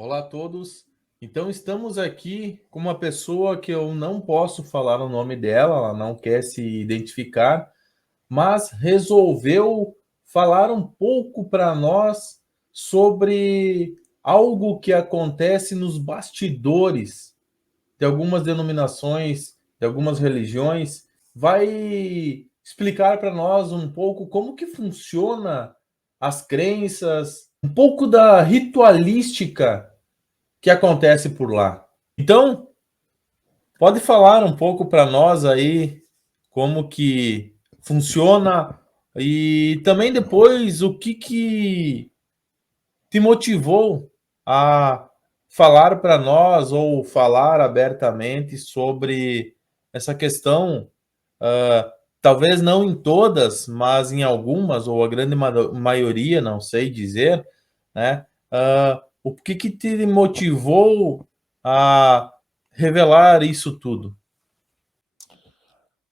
Olá a todos. Então estamos aqui com uma pessoa que eu não posso falar o nome dela, ela não quer se identificar, mas resolveu falar um pouco para nós sobre algo que acontece nos bastidores de algumas denominações, de algumas religiões. Vai explicar para nós um pouco como que funciona as crenças, um pouco da ritualística que acontece por lá. Então, pode falar um pouco para nós aí como que funciona e também depois o que te motivou a falar para nós ou falar abertamente sobre essa questão, talvez não em todas, mas em algumas ou a grande maioria, não sei dizer, né? O que te motivou a revelar isso tudo?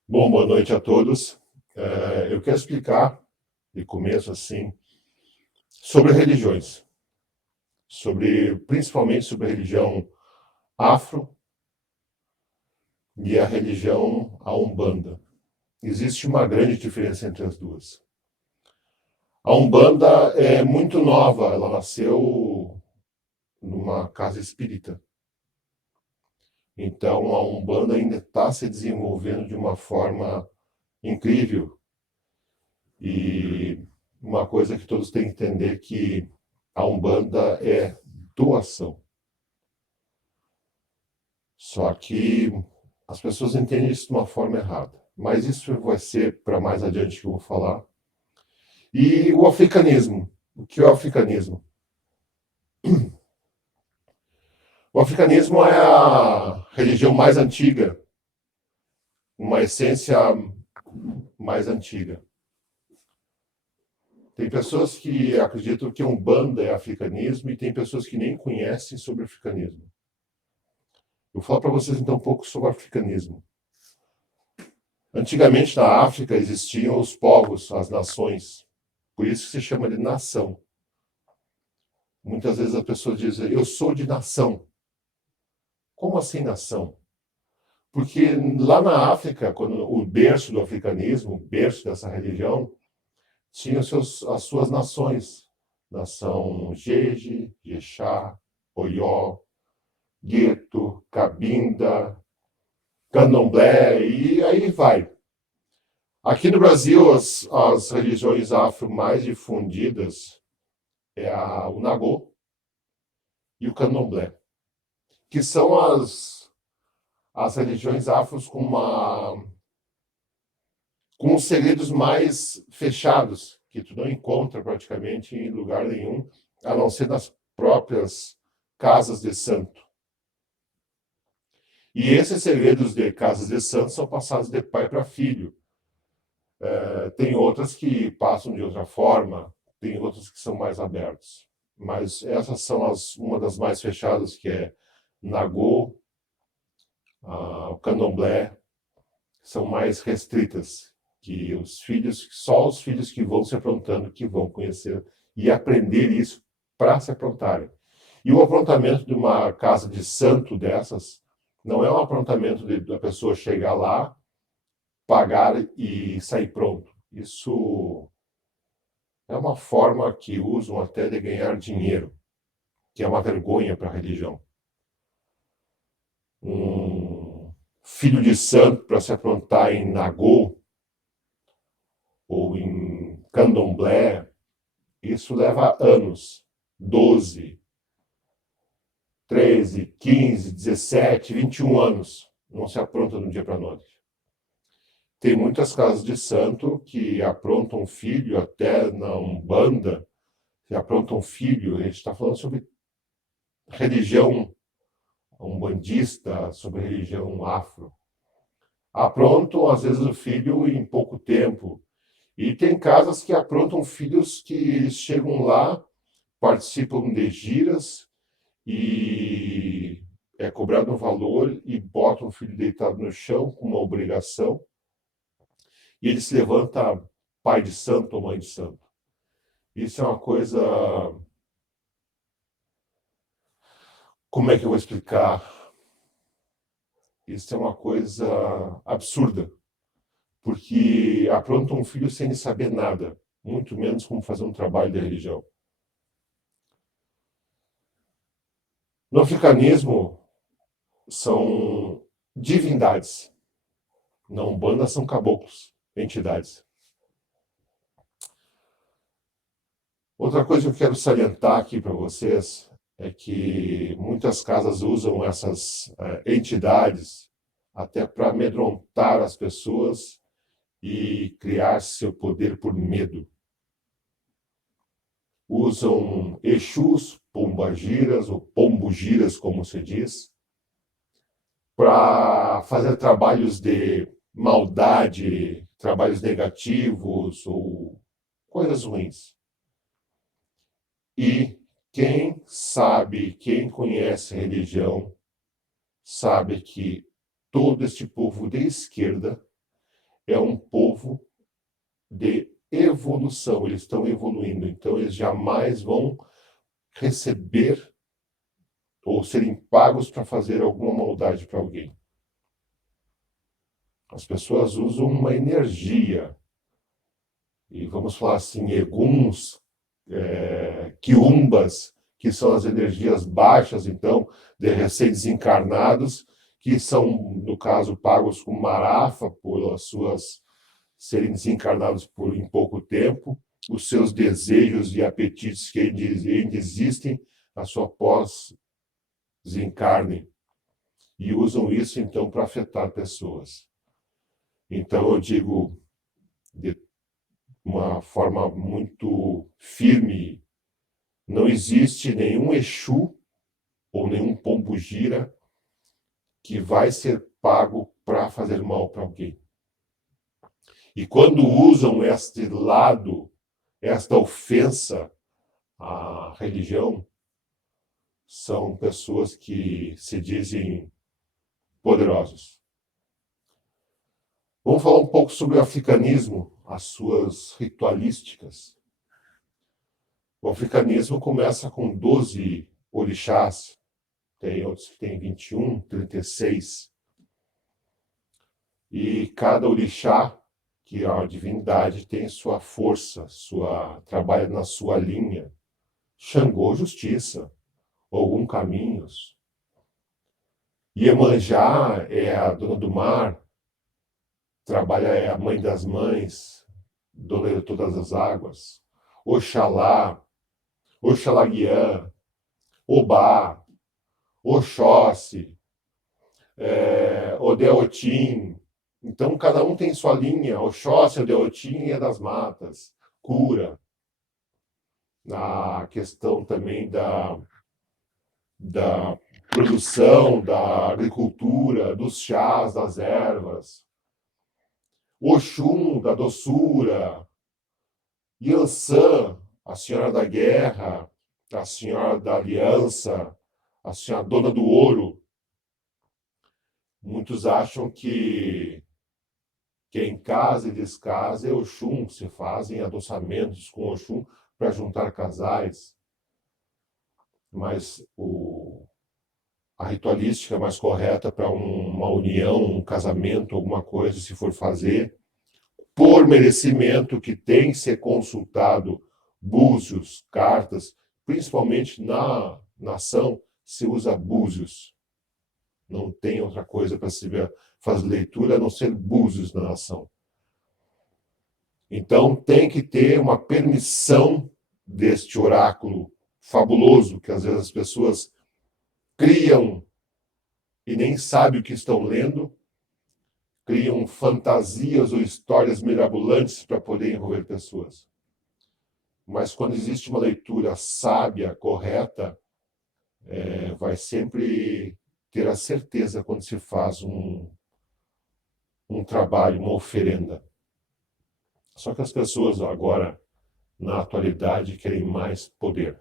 Bom, boa noite a todos. Eu quero explicar, de começo assim, sobre religiões, principalmente sobre a religião afro e a religião a Umbanda. Existe uma grande diferença entre as duas. A Umbanda é muito nova, ela nasceu numa casa espírita. Então, a Umbanda ainda está se desenvolvendo de uma forma incrível. E uma coisa que todos têm que entender que a Umbanda é doação. Só que as pessoas entendem isso de uma forma errada. Mas isso vai ser para mais adiante que eu vou falar. E o africanismo. O que é o africanismo? O africanismo é a religião mais antiga, uma essência mais antiga. Tem pessoas que acreditam que Umbanda é africanismo e tem pessoas que nem conhecem sobre africanismo. Eu vou falar para vocês então um pouco sobre o africanismo. Antigamente na África existiam os povos, as nações. Por isso que se chama de nação. Muitas vezes a pessoa diz, eu sou de nação. Como assim nação? Porque lá na África, quando o berço do africanismo, o berço dessa religião, tinha as suas nações. Nação Jeje, Jexá, Oió, Gueto, Cabinda, Candomblé, e aí vai. Aqui no Brasil, as religiões afro mais difundidas é o Nagô e o Candomblé, que são as religiões afros com os segredos mais fechados, que tu não encontra praticamente em lugar nenhum, a não ser nas próprias casas de santo. E esses segredos de casas de santo são passados de pai para filho. Tem outras que passam de outra forma, tem outras que são mais abertos. Mas essas são uma das mais fechadas, que é Nagô, o Candomblé, são mais restritas, que só os filhos que vão se aprontando que vão conhecer e aprender isso para se aprontarem. E o aprontamento de uma casa de santo dessas não é um aprontamento da pessoa chegar lá, pagar e sair pronto. Isso é uma forma que usam até de ganhar dinheiro, que é uma vergonha para a religião. Um filho de santo para se aprontar em Nagô ou em Candomblé, isso leva anos, 12, 13, 15, 17, 21 anos. Não se apronta de um dia para a noite. Tem muitas casas de santo que aprontam filho, até na Umbanda, que aprontam filho. A gente está falando sobre religião umbandista, sobre religião afro. Aprontam, às vezes, o filho em pouco tempo. E tem casas que aprontam filhos que chegam lá, participam de giras e é cobrado um valor e botam o filho deitado no chão com uma obrigação e ele se levanta pai de santo ou mãe de santo. Isso é uma coisa Como é que eu vou explicar? Isso é uma coisa absurda, porque apronta um filho sem saber nada, muito menos como fazer um trabalho de religião. No africanismo, são divindades. Na Umbanda, são caboclos, entidades. Outra coisa que eu quero salientar aqui para vocês é que muitas casas usam essas entidades até para amedrontar as pessoas e criar seu poder por medo. Usam Exus, pombagiras ou pombugiras, como se diz, para fazer trabalhos de maldade, trabalhos negativos ou coisas ruins. E quem sabe, quem conhece a religião, sabe que todo este povo de esquerda é um povo de evolução, eles estão evoluindo, então eles jamais vão receber ou serem pagos para fazer alguma maldade para alguém. As pessoas usam uma energia, e vamos falar assim, eguns, quiumbas, que são as energias baixas, então, de recém-desencarnados, que são, no caso, pagos com marafa por as suas serem desencarnados por em pouco tempo, os seus desejos e apetites que ainda existem, a sua pós-desencarne, e usam isso, então, para afetar pessoas. Então, eu digo de uma forma muito firme, não existe nenhum Exu ou nenhum pombugira que vai ser pago para fazer mal para alguém. E quando usam este lado, esta ofensa à religião, são pessoas que se dizem poderosos. Vamos falar um pouco sobre o africanismo, as suas ritualísticas. O africanismo começa com 12 orixás, tem outros que têm 21, 36. E cada orixá, que é uma divindade, tem sua força, trabalha na sua linha. Xangô, justiça. Ogum, caminhos. Iemanjá é a dona do mar, trabalha, é a mãe das mães, dona de todas as águas. Oxalá, Oxalaguiã, Obá, Oxóssi, Odeotim. Então, cada um tem sua linha. Oxóssi, Odeotim é das matas, cura. Na questão também da produção, da agricultura, dos chás, das ervas. Oxum, da doçura. Yansan, a senhora da guerra, a senhora da aliança, a senhora dona do ouro. Muitos acham que em casa e descasa é Oxum, se fazem adoçamentos com Oxum para juntar casais. Mas a ritualística mais correta para uma união, um casamento, alguma coisa, se for fazer, por merecimento, que tem que ser consultado búzios, cartas, principalmente na nação, se usa búzios. Não tem outra coisa para se fazer leitura a não ser búzios na nação. Então, tem que ter uma permissão deste oráculo fabuloso, que às vezes as pessoas criam e nem sabem o que estão lendo, criam fantasias ou histórias mirabolantes para poder envolver pessoas. Mas quando existe uma leitura sábia, correta, vai sempre ter a certeza quando se faz um trabalho, uma oferenda. Só que as pessoas agora, na atualidade, querem mais poder.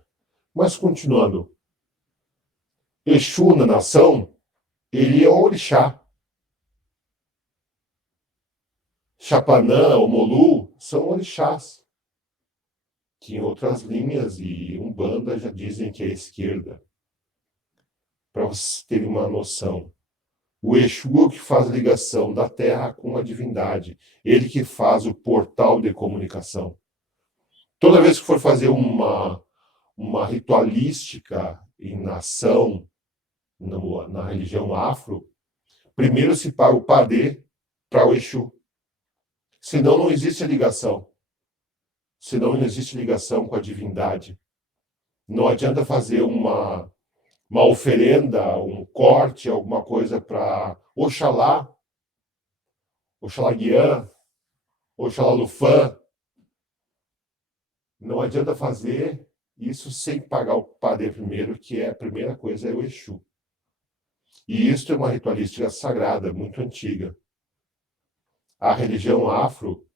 Mas continuando, Exu na nação, ele é um orixá. Chapanã, Omolu, são orixás, que em outras linhas e Umbanda já dizem que é esquerda. para vocês terem uma noção. O Exu é o que faz a ligação da Terra com a divindade. Ele que faz o portal de comunicação. Toda vez que for fazer uma ritualística em nação, na religião afro, primeiro se paga o padê para o Exu. Senão não existe a ligação. Senão não existe ligação com a divindade. Não adianta fazer uma oferenda, um corte, alguma coisa para Oxalá, Oxalá Guiã, Oxalá Lufã. Não adianta fazer isso sem pagar o padê primeiro, que é a primeira coisa, é o Exu. E isso é uma ritualística sagrada, muito antiga. A religião afro,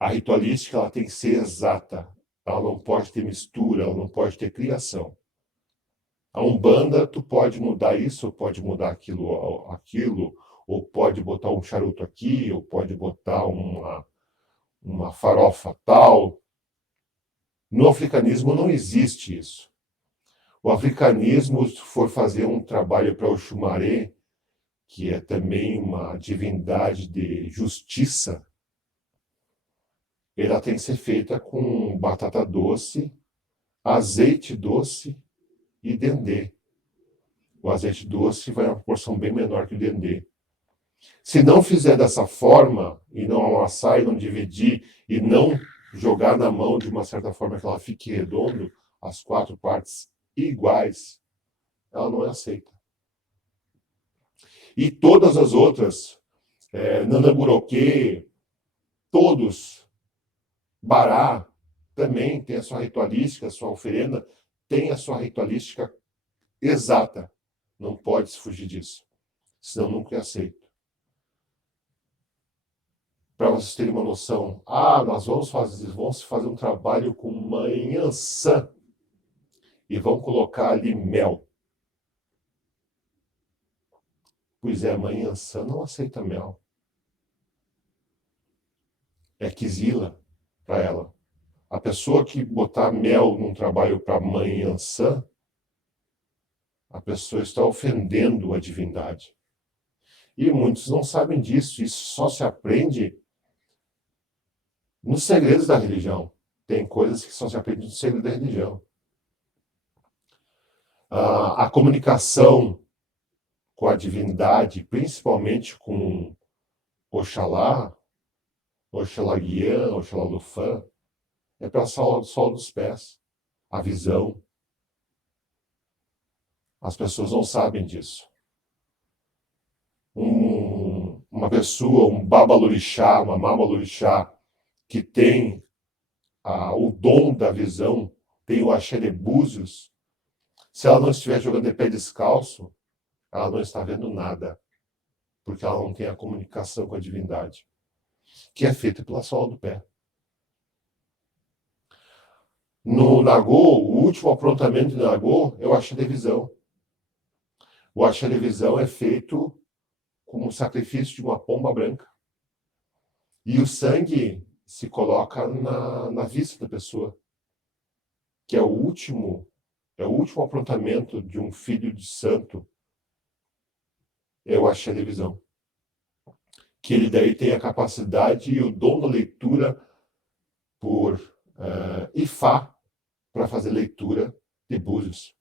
a ritualística, ela tem que ser exata. Ela não pode ter mistura, ela não pode ter criação. A Umbanda, tu pode mudar isso, ou pode mudar aquilo, ou pode botar um charuto aqui, ou pode botar uma farofa tal. No africanismo não existe isso. O africanismo, se for fazer um trabalho para o Xumaré, que é também uma divindade de justiça, ela tem que ser feita com batata doce, azeite doce e dendê. O azeite doce vai em uma proporção bem menor que o dendê. Se não fizer dessa forma, e não amassar, e não dividir, e não jogar na mão de uma certa forma que ela fique redondo, as 4 partes iguais, ela não é aceita. E todas as outras, Nanamburoquê, todos, Bará, também tem a sua ritualística, a sua oferenda, tem a sua ritualística exata. Não pode se fugir disso. Senão nunca é aceito. Para vocês terem uma noção, nós vamos fazer um trabalho com manhãçã e vamos colocar ali mel. Pois é, manhãçã não aceita mel. É quizila para ela. A pessoa que botar mel num trabalho para manhãçã, a pessoa está ofendendo a divindade. E muitos não sabem disso. Isso só se aprende nos segredos da religião. Tem coisas que só se aprende no segredo da religião. A comunicação com a divindade, principalmente com Oxalá, Oxalá Guiã, Oxalá Lufã, é para o sol dos pés, a visão. As pessoas não sabem disso. Uma pessoa, um babalorixá, uma mamalorixá, que tem o dom da visão, tem o axé de Búzios, se ela não estiver jogando de pé descalço, ela não está vendo nada, porque ela não tem a comunicação com a divindade, que é feita pela sola do pé. No Nagô, o último aprontamento do Nagô é o axé de visão. O axé de visão é feito como sacrifício de uma pomba branca. E o sangue se coloca na vista da pessoa, que é o último aprontamento de um filho de santo, é o axé de visão. Que ele daí tem a capacidade e o dom da leitura por Ifá, para fazer leitura de Búzios.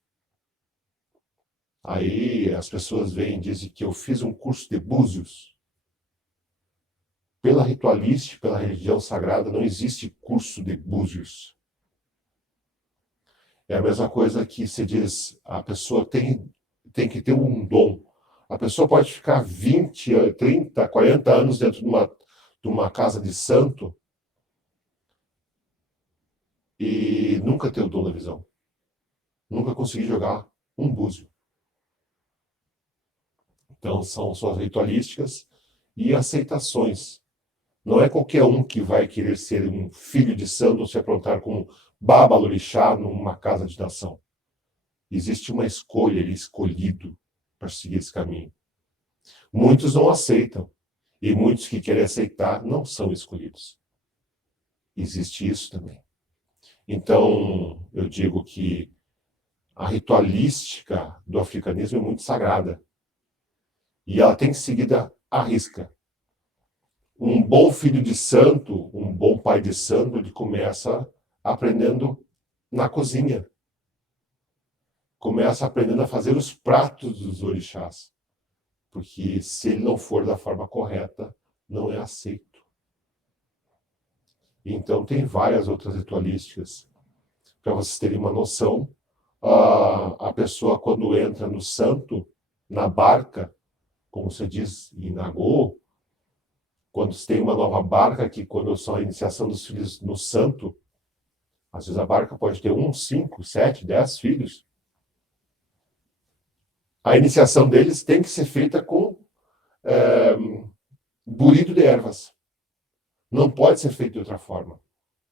Aí as pessoas vêm e dizem que eu fiz um curso de Búzios. Pela ritualística, pela religião sagrada, não existe curso de Búzios. É a mesma coisa que se diz, a pessoa tem que ter um dom. A pessoa pode ficar 20, 30, 40 anos dentro de uma casa de santo e nunca ter o dom da visão. Nunca conseguir jogar um búzio. Então, são suas ritualísticas e aceitações. Não é qualquer um que vai querer ser um filho de santo ou se aprontar como babalorixá numa casa de nação. Existe uma escolha, ele é escolhido para seguir esse caminho. Muitos não aceitam. E muitos que querem aceitar não são escolhidos. Existe isso também. Então, eu digo que A ritualística do africanismo é muito sagrada. E ela tem que ser seguida à risca. Um bom filho de santo, um bom pai de santo, ele começa aprendendo na cozinha. Começa aprendendo a fazer os pratos dos orixás. Porque se ele não for da forma correta, não é aceito. Então tem várias outras ritualísticas. Para vocês terem uma noção, a pessoa quando entra no santo, na barca, como se diz em Nagô, quando se tem uma nova barca, que quando são a iniciação dos filhos no santo, às vezes a barca pode ter 1, 5, 7, 10 filhos. A iniciação deles tem que ser feita com burido de ervas. Não pode ser feito de outra forma.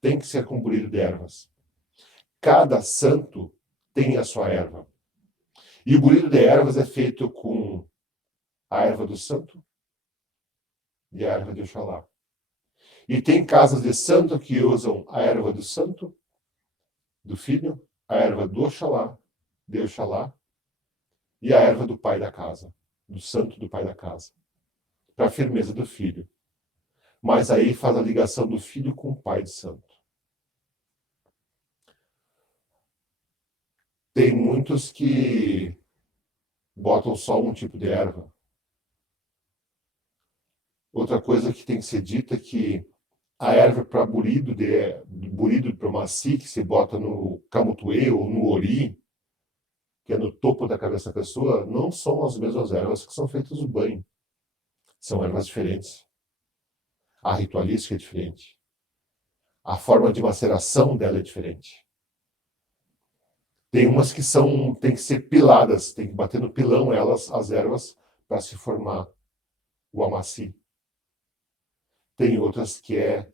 Tem que ser com burido de ervas. Cada santo tem a sua erva. E o burido de ervas é feito com a erva do santo e a erva de Oxalá. E tem casas de santo que usam a erva do santo, do filho, a erva do Oxalá, de Oxalá, e a erva do pai da casa, do santo do pai da casa, para a firmeza do filho. Mas aí faz a ligação do filho com o pai de santo. Tem muitos que botam só um tipo de erva. Outra coisa que tem que ser dita é que a erva para burido para maci, que se bota no camutuê ou no ori, que é no topo da cabeça da pessoa, não são as mesmas ervas que são feitas no banho. São ervas diferentes. A ritualística é diferente. A forma de maceração dela é diferente. Tem umas que tem que ser piladas, tem que bater no pilão elas, as ervas, para se formar o amaci. Tem outras que é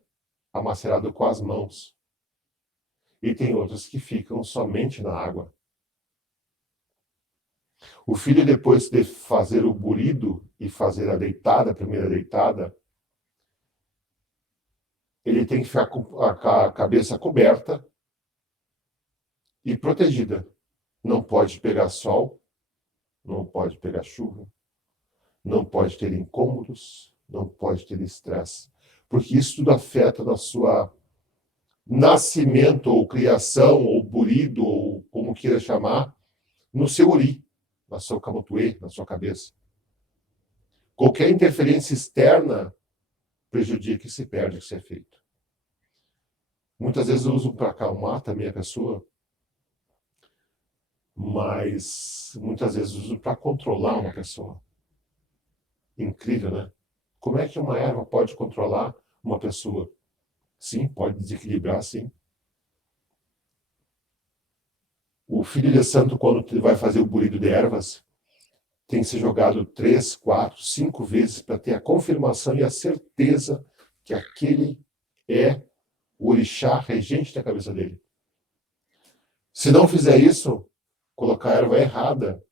amacerado com as mãos. E tem outras que ficam somente na água. O filho, depois de fazer o burido e fazer a deitada, a primeira deitada, ele tem que ficar com a cabeça coberta e protegida. Não pode pegar sol, não pode pegar chuva, não pode ter incômodos, não pode ter estresse. Porque isso tudo afeta na sua nascimento, ou criação, ou burido, ou como queira chamar, no seu ori, na sua camutuê, na sua cabeça. Qualquer interferência externa prejudica e se perde o que se é feito. Muitas vezes eu uso para acalmar também a pessoa, mas muitas vezes eu uso para controlar uma pessoa. Incrível, né? Como é que uma erva pode controlar uma pessoa? Sim, pode desequilibrar, sim. O filho de santo, quando vai fazer o burido de ervas, tem que ser jogado 3, 4, 5 vezes para ter a confirmação e a certeza que aquele é o orixá regente da cabeça dele. Se não fizer isso, colocar a erva errada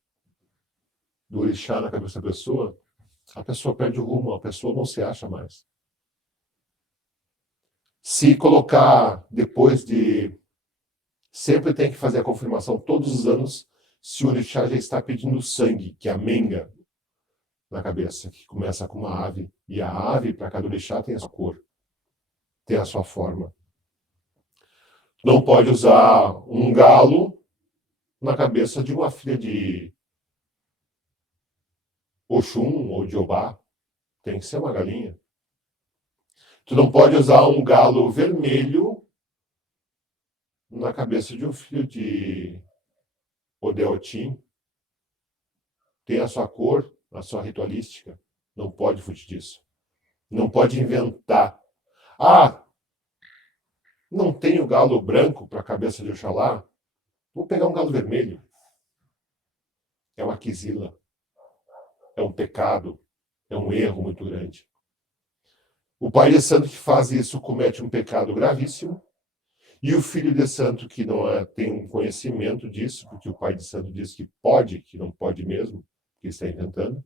do orixá na cabeça da pessoa, a pessoa perde o rumo, a pessoa não se acha mais. Se colocar depois de... Sempre tem que fazer a confirmação todos os anos se o orixá já está pedindo sangue, que é a menga na cabeça, que começa com uma ave. E a ave, para cada orixá, tem a sua cor, tem a sua forma. Não pode usar um galo na cabeça de uma filha de Oxum ou de Obá. Tem que ser uma galinha. Tu não pode usar um galo vermelho na cabeça de um filho de Odeotim. Tem a sua cor, a sua ritualística. Não pode fugir disso. Não pode inventar. Ah, não tem o galo branco para a cabeça de Oxalá? Vou pegar um galo vermelho. É uma quizila. É um pecado. É um erro muito grande. O pai de santo que faz isso comete um pecado gravíssimo. E o filho de santo que não tem um conhecimento disso, porque o pai de santo diz que pode, que não pode mesmo, que está inventando,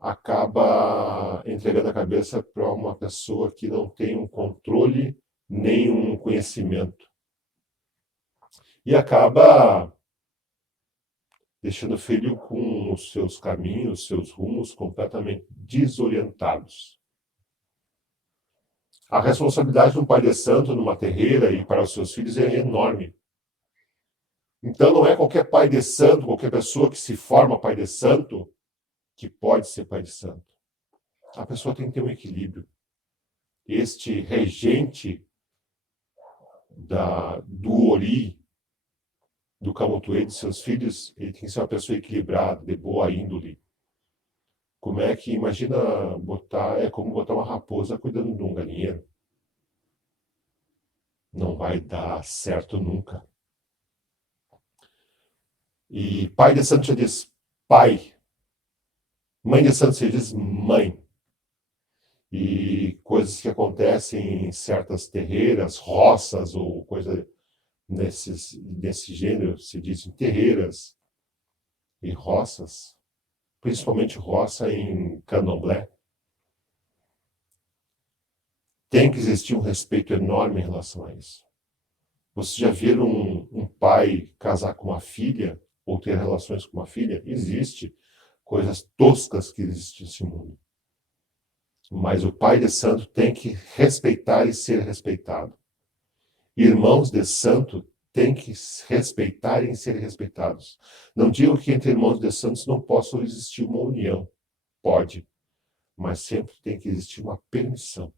acaba entregando a cabeça para uma pessoa que não tem um controle nem um conhecimento. e acaba deixando o filho com os seus caminhos, seus rumos completamente desorientados. A responsabilidade de um pai de santo numa terreira e para os seus filhos é enorme. Então não é qualquer pai de santo, qualquer pessoa que se forma pai de santo, que pode ser pai de santo. A pessoa tem que ter um equilíbrio. Este regente do Ori, do Camotuê, de seus filhos, ele tem que ser uma pessoa equilibrada, de boa índole. Como é que, imagina é como botar uma raposa cuidando de um galinheiro. Não vai dar certo nunca. E pai de santo já diz pai. Mãe de santo já diz mãe. E coisas que acontecem em certas terreiras, roças ou coisa nesse gênero, se diz em terreiras e roças, principalmente roça em candomblé, tem que existir um respeito enorme em relação a isso. Vocês já viram um pai casar com uma filha ou ter relações com uma filha? Existe coisas toscas que existem nesse mundo. Mas o pai de santo tem que respeitar e ser respeitado. Irmãos de santo têm que respeitar e ser respeitados. Não digo que entre irmãos de santos não possa existir uma união. Pode. Mas sempre tem que existir uma permissão.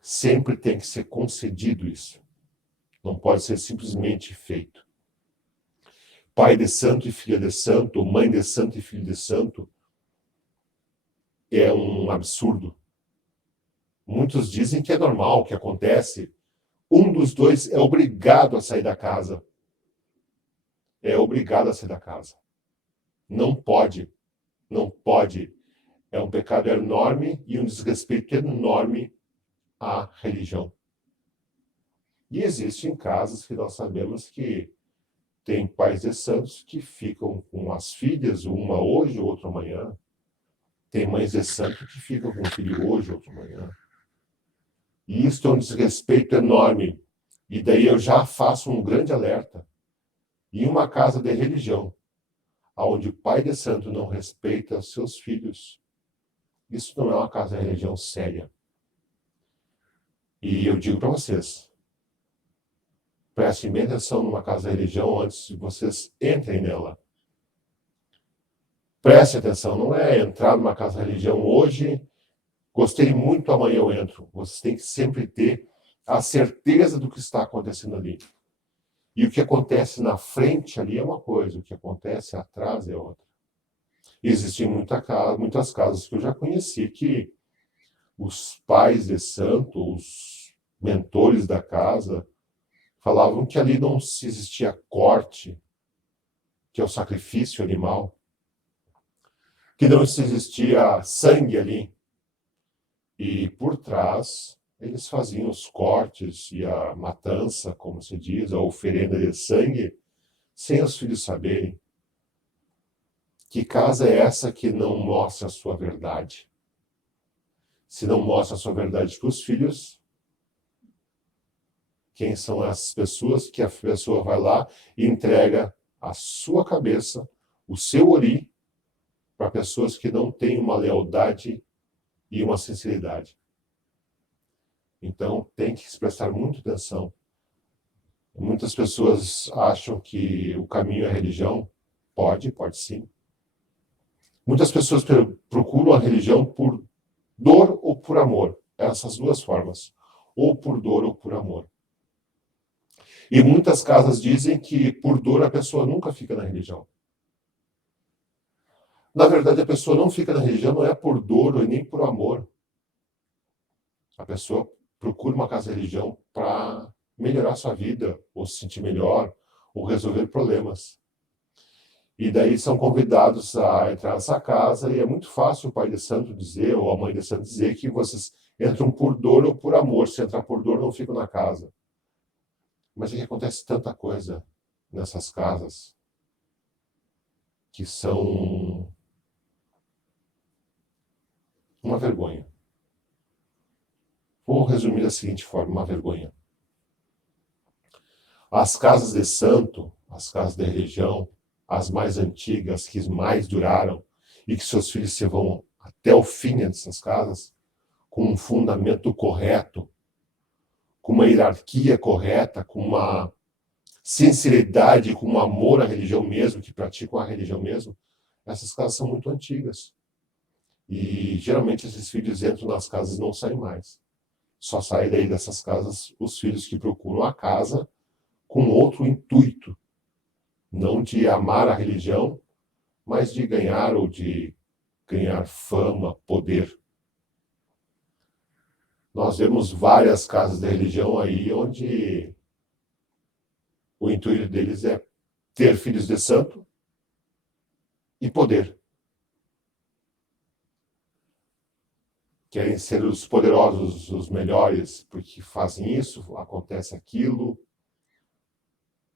Sempre tem que ser concedido isso. Não pode ser simplesmente feito. Pai de santo e filha de santo, mãe de santo e filho de santo, é um absurdo. Muitos dizem que é normal, que acontece. Um dos dois é obrigado a sair da casa. É obrigado a sair da casa. Não pode. Não pode. É um pecado enorme e um desrespeito enorme à religião. E existem casos que nós sabemos que tem pais de santos que ficam com as filhas, uma hoje, outra amanhã. Tem mães de santo que ficam com o filho hoje, outro amanhã. E isso é um desrespeito enorme. E daí eu já faço um grande alerta. Em uma casa de religião, onde o pai de santo não respeita seus filhos, isso não é uma casa de religião séria. E eu digo para vocês, prestem bem atenção numa casa de religião antes de vocês entrem nela. Preste atenção, não é entrar numa casa de religião hoje, gostei muito, amanhã eu entro. Vocês têm que sempre ter a certeza do que está acontecendo ali. E o que acontece na frente ali é uma coisa, o que acontece atrás é outra. Existem muitas casas que eu já conheci que os pais de santo, os mentores da casa, falavam que ali não se existia corte, que é o sacrifício animal, que não se existia sangue ali. E por trás, eles faziam os cortes e a matança, como se diz, a oferenda de sangue, sem os filhos saberem. Que casa é essa que não mostra a sua verdade? Se não mostra a sua verdade para os filhos, quem são as pessoas que a pessoa vai lá e entrega a sua cabeça, o seu ori, para pessoas que não têm uma lealdade e uma sinceridade. Então, tem que prestar muita atenção. Muitas pessoas acham que o caminho é a religião. Pode sim. Muitas pessoas procuram a religião por dor ou por amor. Essas duas formas. Ou por dor ou por amor. E muitas casas dizem que por dor a pessoa nunca fica na religião. Na verdade, a pessoa não fica na religião não é por dor e nem por amor. A pessoa procura uma casa de religião para melhorar sua vida, ou se sentir melhor, ou resolver problemas. E daí são convidados a entrar nessa casa, e é muito fácil o pai de santo dizer, ou a mãe de santo dizer, que vocês entram por dor ou por amor. Se entrar por dor, não ficam na casa. Mas é que acontece tanta coisa nessas casas que são uma vergonha. Vou resumir da seguinte forma, uma vergonha. As casas de santo, as casas de religião, as mais antigas, que mais duraram, e que seus filhos se vão até o fim dessas casas, com um fundamento correto, com uma hierarquia correta, com uma sinceridade, com um amor à religião mesmo, que praticam a religião mesmo, essas casas são muito antigas. E geralmente esses filhos entram nas casas e não saem mais. Só saem daí dessas casas os filhos que procuram a casa com outro intuito, não de amar a religião, mas de ganhar ou de ganhar fama, poder. Nós vemos várias casas de religião aí onde o intuito deles é ter filhos de santo e poder. Querem ser os poderosos, os melhores, porque fazem isso, acontece aquilo.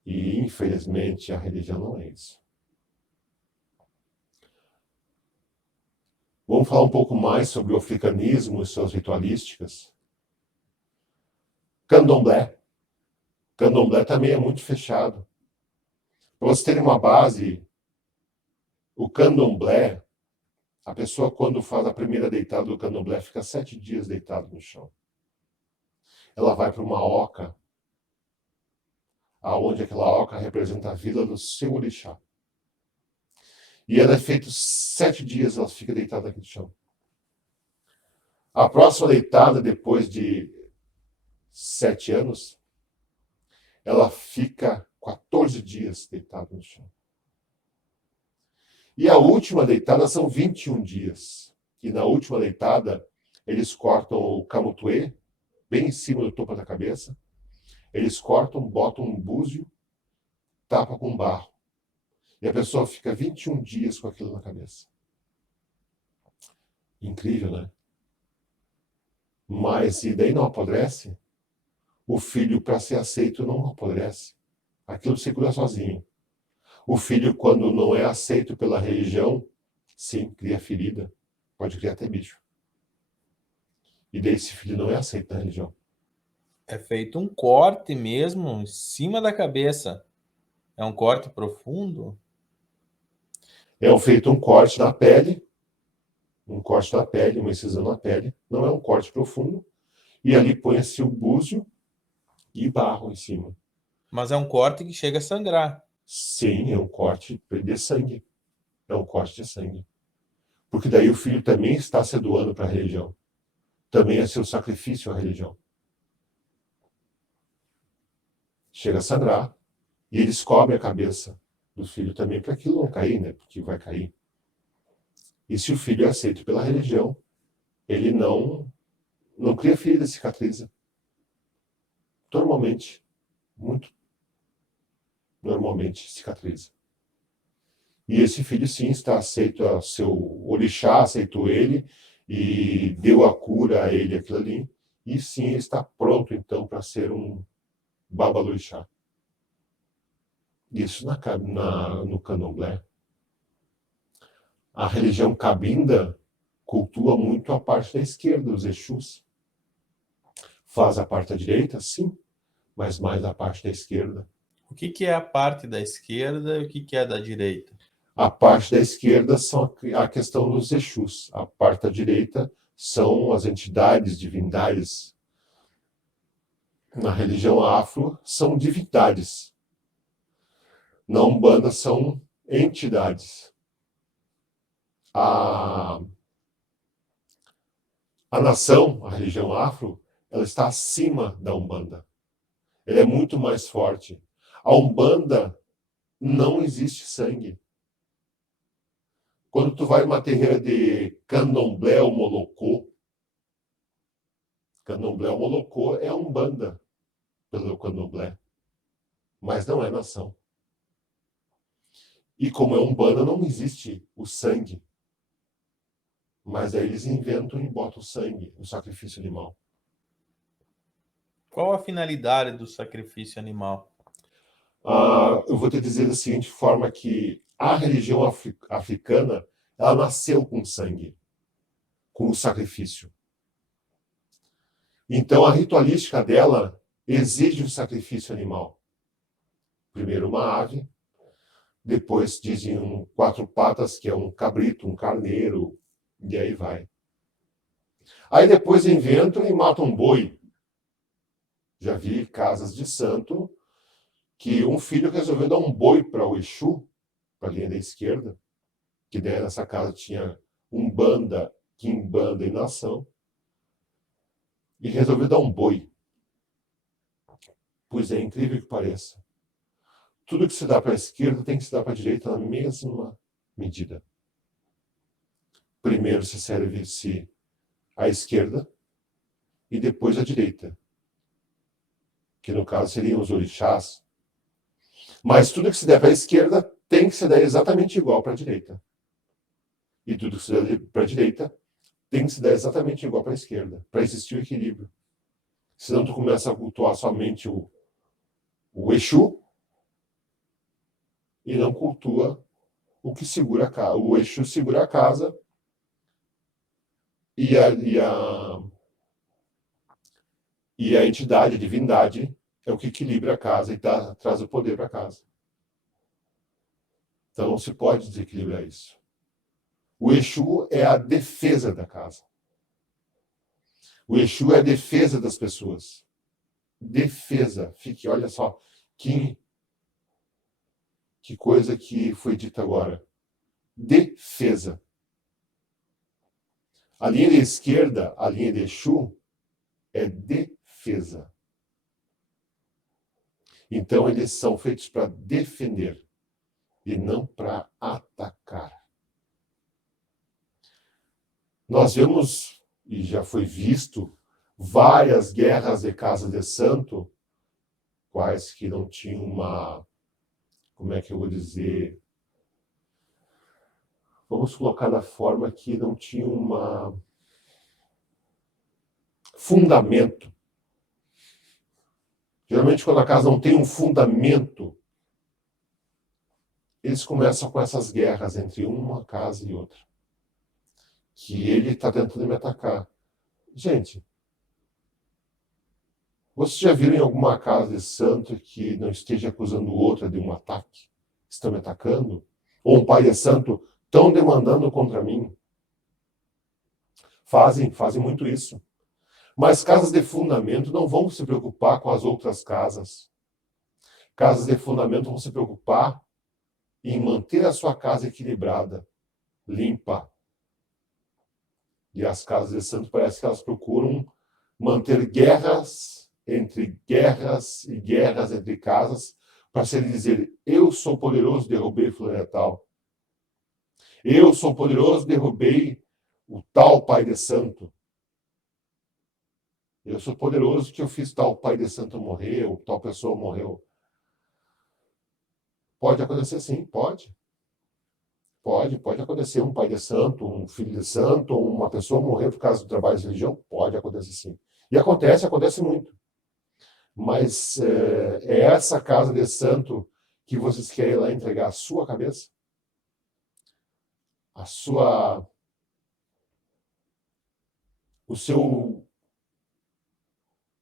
E, infelizmente, a religião não é isso. Vamos falar um pouco mais sobre o africanismo e suas ritualísticas. Candomblé. Candomblé também é muito fechado. Para vocês terem uma base, o candomblé, a pessoa quando faz a primeira deitada do candomblé fica 7 dias deitado no chão. Ela vai para uma oca, aonde aquela oca representa a vila do seu orixá. E ela é feita 7 dias, ela fica deitada aqui no chão. A próxima deitada, depois de 7 anos, ela fica 14 dias deitada no chão. E a última deitada são 21 dias. E na última deitada, eles cortam o camutuê, bem em cima do topo da cabeça. Eles cortam, botam um búzio, tapa com barro. E a pessoa fica 21 dias com aquilo na cabeça. Incrível, né? Mas e daí não apodrece? O filho, para ser aceito, não apodrece. Aquilo se cura sozinho. O filho, quando não é aceito pela religião, sim, cria ferida. Pode criar até bicho. E daí esse filho não é aceito na religião. É feito um corte mesmo em cima da cabeça. É um corte profundo? É feito um corte na pele, uma incisão na pele. Não é um corte profundo. E ali põe-se o búzio e barro em cima. Mas é um corte que chega a sangrar. Sim, é um corte de sangue. É um corte de sangue. Porque daí o filho também está se doando para a religião. Também é seu sacrifício à religião. Chega a sangrar e eles cobrem a cabeça do filho também para aquilo não cair, né? Porque vai cair. E se o filho é aceito pela religião, ele não cria ferida, cicatriza. Muito normalmente cicatriza. E esse filho, sim, está aceito a seu orixá, aceitou ele e deu a cura a ele aquilo ali. E sim, ele está pronto, então, para ser um babalorixá. Isso no candomblé. A religião cabinda cultua muito a parte da esquerda, os exus. Faz a parte da direita, sim, mas mais a parte da esquerda. O que é a parte da esquerda e o que é da direita? A parte da esquerda são a questão dos exus. A parte da direita são as entidades, divindades. Na religião afro, são divindades. Na Umbanda, são entidades. A nação, a religião afro, ela está acima da Umbanda. Ela é muito mais forte. A Umbanda não existe sangue. Quando tu vai numa terreira de candomblé ou molocô é Umbanda pelo candomblé, mas não é nação. E como é Umbanda, não existe o sangue. Mas aí eles inventam e botam o sangue, o sacrifício animal. Qual a finalidade do sacrifício animal? Eu vou te dizer da seguinte forma que a religião africana, ela nasceu com sangue, com o sacrifício. Então a ritualística dela exige o sacrifício animal. Primeiro uma ave, depois dizem quatro patas, que é um cabrito, um carneiro, e aí vai. Aí depois inventam e matam um boi. Já vi casas de santo que um filho resolveu dar um boi para o Exu, para a linha da esquerda, que daí nessa casa tinha umbanda, quimbanda e nação, e resolveu dar um boi. Pois é, incrível que pareça. Tudo que se dá para a esquerda tem que se dar para a direita na mesma medida. Primeiro se serve-se a esquerda e depois a direita, que no caso seriam os orixás. Mas tudo que se der para a esquerda tem que se dar exatamente igual para a direita. E tudo que se der para a direita tem que se dar exatamente igual para a esquerda, para existir o equilíbrio. Senão tu começa a cultuar somente o Exu e não cultua o que segura a casa. O Exu segura a casa e a entidade, a divindade, é o que equilibra a casa e traz o poder para casa. Então não se pode desequilibrar isso. O Exu é a defesa da casa. O Exu é a defesa das pessoas. Defesa. Fique, olha só, que coisa que foi dita agora. Defesa. A linha da esquerda, a linha de Exu, é defesa. Então eles são feitos para defender e não para atacar. Nós vemos, e já foi visto, várias guerras de casa de santo, quais que não tinham uma, como é que eu vou dizer, vamos colocar da forma que não tinham uma fundamento. Geralmente quando a casa não tem um fundamento, eles começam com essas guerras entre uma casa e outra. Que ele está tentando me atacar. Gente, vocês já viram em alguma casa de santo que não esteja acusando outra de um ataque? Estão me atacando? Ou um pai de santo estão demandando contra mim? Fazem muito isso. Mas casas de fundamento não vão se preocupar com as outras casas. Casas de fundamento vão se preocupar em manter a sua casa equilibrada, limpa. E as casas de santo parece que elas procuram manter guerras entre casas, para se dizer, eu sou poderoso, derrubei fulano e tal. Eu sou poderoso, derrubei o tal pai de santo. Eu sou poderoso que eu fiz tal pai de santo morrer, ou tal pessoa morreu. Pode acontecer sim, pode. Pode acontecer um pai de santo, um filho de santo, ou uma pessoa morrer por causa do trabalho de religião, pode acontecer sim. E acontece muito. Mas é essa casa de santo que vocês querem lá entregar a sua cabeça?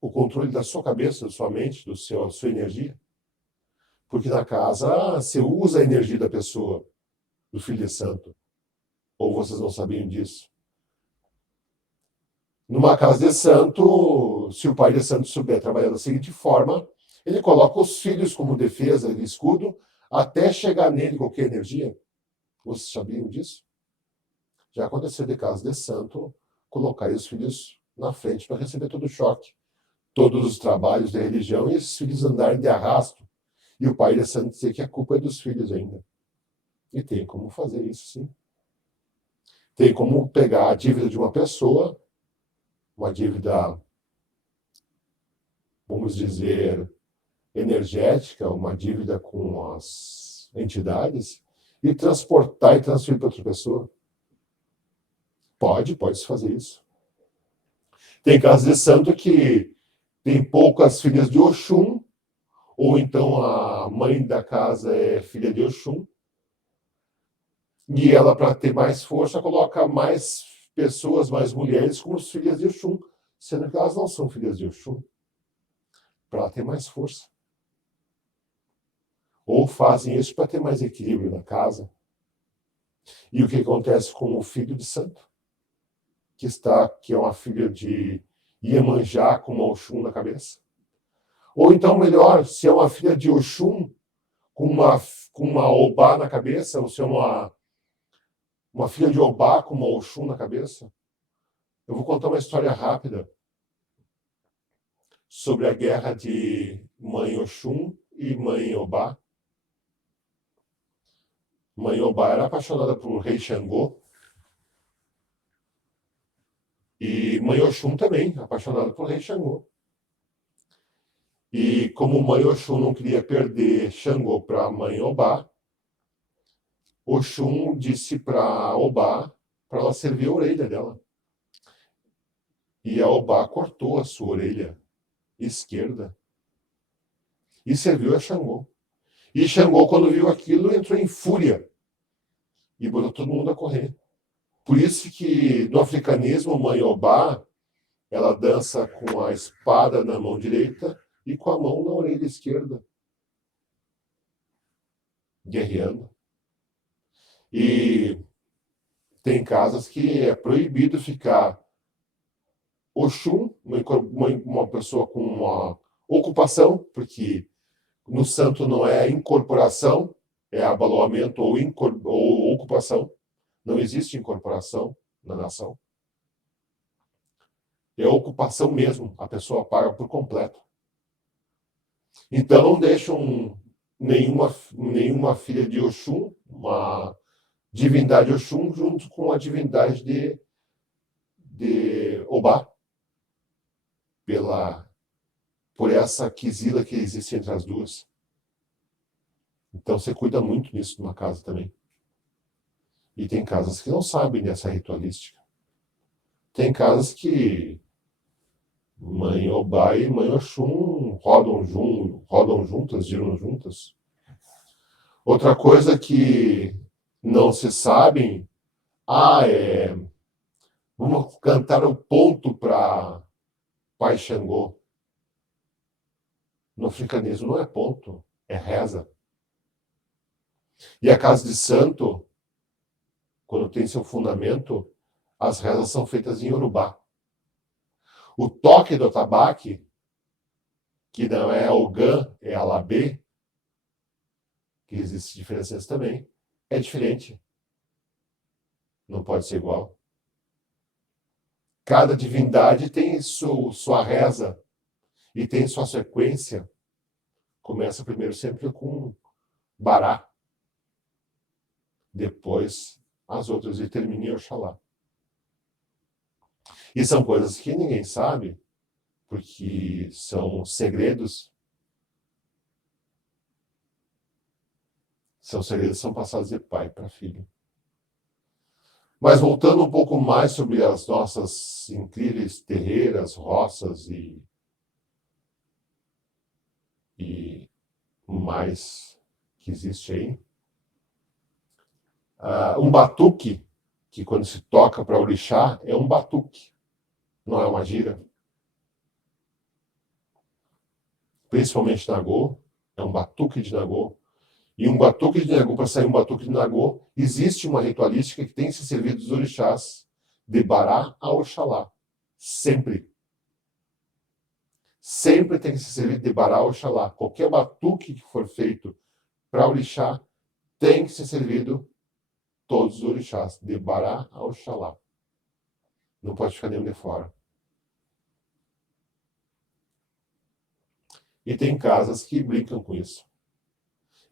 O controle da sua cabeça, da sua mente, a sua energia? Porque na casa você usa a energia da pessoa, do filho de santo. Ou vocês não sabiam disso? Numa casa de santo, se o pai de santo souber trabalhar da seguinte forma, ele coloca os filhos como defesa e escudo até chegar nele qualquer energia. Vocês sabiam disso? Já aconteceu de casa de santo colocar os filhos na frente para receber todo o choque, todos os trabalhos da religião e esses filhos andarem de arrasto. E o pai de santo dizer que a culpa é dos filhos ainda. E tem como fazer isso, sim. Tem como pegar a dívida de uma pessoa, uma dívida, vamos dizer, energética, uma dívida com as entidades, e transportar e transferir para outra pessoa. Pode-se fazer isso. Tem casos de santo que tem poucas filhas de Oxum, ou então a mãe da casa é filha de Oxum, e ela, para ter mais força, coloca mais pessoas, mais mulheres, como as filhas de Oxum, sendo que elas não são filhas de Oxum, para ela ter mais força. Ou fazem isso para ter mais equilíbrio na casa. E o que acontece com o filho de santo? Que é uma filha de Iemanjá com uma Oxum na cabeça. Ou então, melhor, se é uma filha de Oxum com uma Obá na cabeça, ou se é uma filha de Obá com uma Oxum na cabeça. Eu vou contar uma história rápida sobre a guerra de Mãe Oxum e Mãe Obá. Mãe Obá era apaixonada por rei Xangô. E Mãe Oxum também, apaixonada por rei Xangô. E como Mãe Oxum não queria perder Xangô para Mãe Obá, Oxum disse para Obá para ela servir a orelha dela. E a Obá cortou a sua orelha esquerda e serviu a Xangô. E Xangô, quando viu aquilo, entrou em fúria e botou todo mundo a correr. Por isso que no africanismo, Mãe Obá, ela dança com a espada na mão direita e com a mão na orelha esquerda, guerreando. E tem casas que é proibido ficar Oxum, uma pessoa com uma ocupação, porque no santo não é incorporação, é abaloamento ou ocupação. Não existe incorporação na nação. É ocupação mesmo, a pessoa paga por completo. Então não deixam nenhuma filha de Oxum, uma divindade Oxum, junto com a divindade de Obá, por essa quizila que existe entre as duas. Então você cuida muito nisso numa casa também. E tem casas que não sabem dessa ritualística. Tem casas que Mãe Obá e Mãe Oxum rodam juntas, giram juntas. Outra coisa que não se sabem, vamos cantar o ponto para Pai Xangô. No africanismo não é ponto, é reza. E a casa de santo, quando tem seu fundamento, as rezas são feitas em Yorubá. O toque do atabaque, que não é Ogã, é Alabê, que existe diferenças também, é diferente. Não pode ser igual. Cada divindade tem sua reza e tem sua sequência. Começa primeiro sempre com Bará, depois as outras e termina em Oxalá. E são coisas que ninguém sabe, porque são segredos. São segredos que são passados de pai para filho. Mas voltando um pouco mais sobre as nossas incríveis terreiras, roças e mais que existe aí. Um batuque, que quando se toca para orixá, é um batuque, não é uma gira. Principalmente Nagô, é um batuque de Nagô. E um batuque de Nagô, para sair um batuque de Nagô, existe uma ritualística que tem que ser servido dos orixás, de Bará a Oxalá. Sempre. Sempre tem que ser servido de Bará a Oxalá. Qualquer batuque que for feito para orixá, tem que ser servido todos os orixás, de Bará a Oxalá. Não pode ficar nenhum de fora. E tem casas que brincam com isso.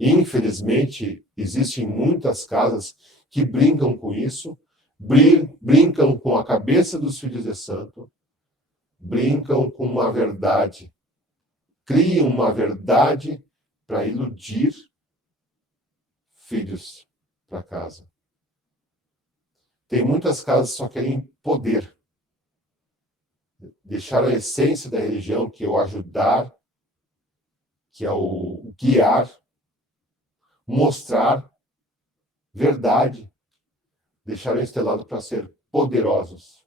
Infelizmente, existem muitas casas que brincam com isso, brincam com a cabeça dos filhos de santo, brincam com uma verdade, criam uma verdade para iludir filhos para casa. Tem muitas casas que só querem poder. Deixar a essência da religião, que é o ajudar, que é o guiar, mostrar verdade, deixaram estelado para ser poderosos,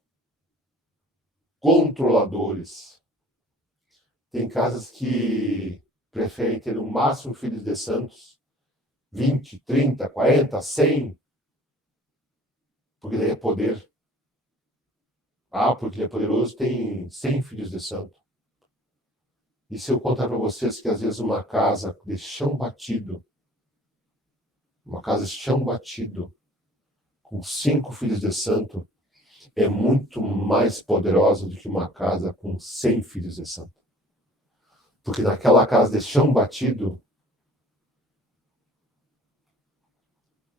controladores. Tem casas que preferem ter no máximo filhos de santos, 20, 30, 40, 100, porque daí é poder. Ah, porque ele é poderoso, tem 100 filhos de santo. E se eu contar para vocês que às vezes uma casa de chão batido, com 5 filhos de santo, é muito mais poderosa do que uma casa com 100 filhos de santo. Porque naquela casa de chão batido,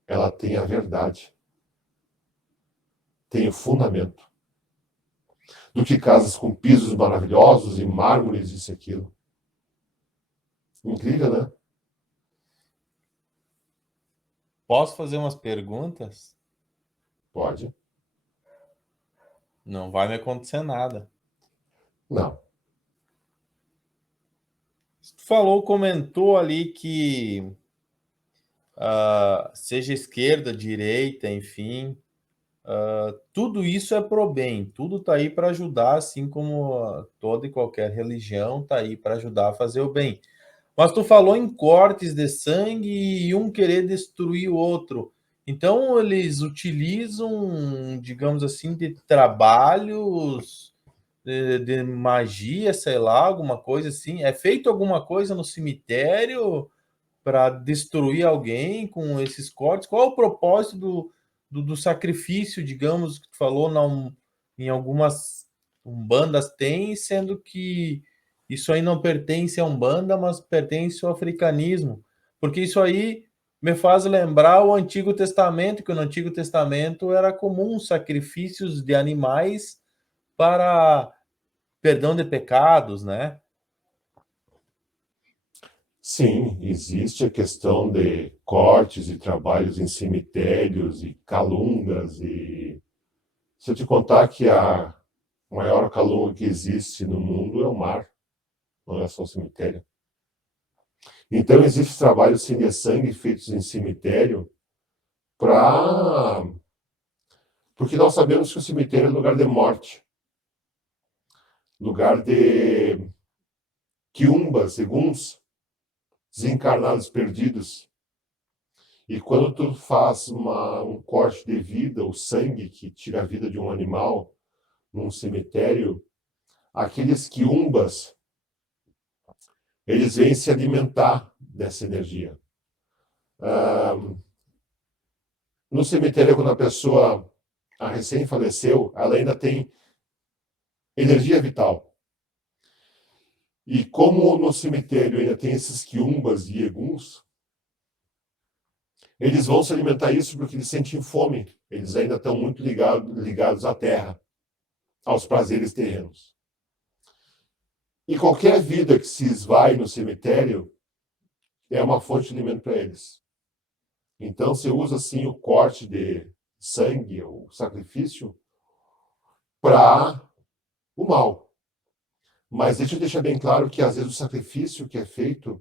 ela tem a verdade, tem o fundamento. Do que casas com pisos maravilhosos e mármores, isso e aquilo. Incrível, né? Posso fazer umas perguntas? Pode. Não vai me acontecer nada. Não. Tu falou, comentou ali que seja esquerda, direita, enfim, tudo isso é pro bem, tudo tá aí para ajudar, assim como toda e qualquer religião tá aí para ajudar a fazer o bem. Mas tu falou em cortes de sangue e um querer destruir o outro. Então eles utilizam, digamos assim, de trabalhos de magia, sei lá, alguma coisa assim. É feito alguma coisa no cemitério para destruir alguém com esses cortes? Qual é o propósito do sacrifício, digamos, que tu falou em algumas umbandas tem, sendo que isso aí não pertence a Umbanda, mas pertence ao africanismo? Porque isso aí me faz lembrar o Antigo Testamento, que no Antigo Testamento era comum sacrifícios de animais para perdão de pecados, né? Sim, existe a questão de cortes e trabalhos em cemitérios e calungas. E se eu te contar que a maior calunga que existe no mundo é o mar, não é só o cemitério. Então, existe trabalhos sim de sangue feitos em cemitério para. Porque nós sabemos que o cemitério é lugar de morte, lugar de quiumbas, eguns, desencarnados perdidos. E quando tu faz um corte de vida, o sangue que tira a vida de um animal num cemitério, aqueles quiumbas, eles vêm se alimentar dessa energia. No cemitério, quando a pessoa a recém faleceu, ela ainda tem energia vital. E como no cemitério ainda tem esses quiumbas e eguns, eles vão se alimentar isso porque eles sentem fome. Eles ainda estão muito ligados à terra, aos prazeres terrenos. E qualquer vida que se esvai no cemitério é uma fonte de alimento para eles. Então, você usa assim o corte de sangue, o sacrifício, para o mal. Mas deixa eu deixar bem claro que às vezes o sacrifício que é feito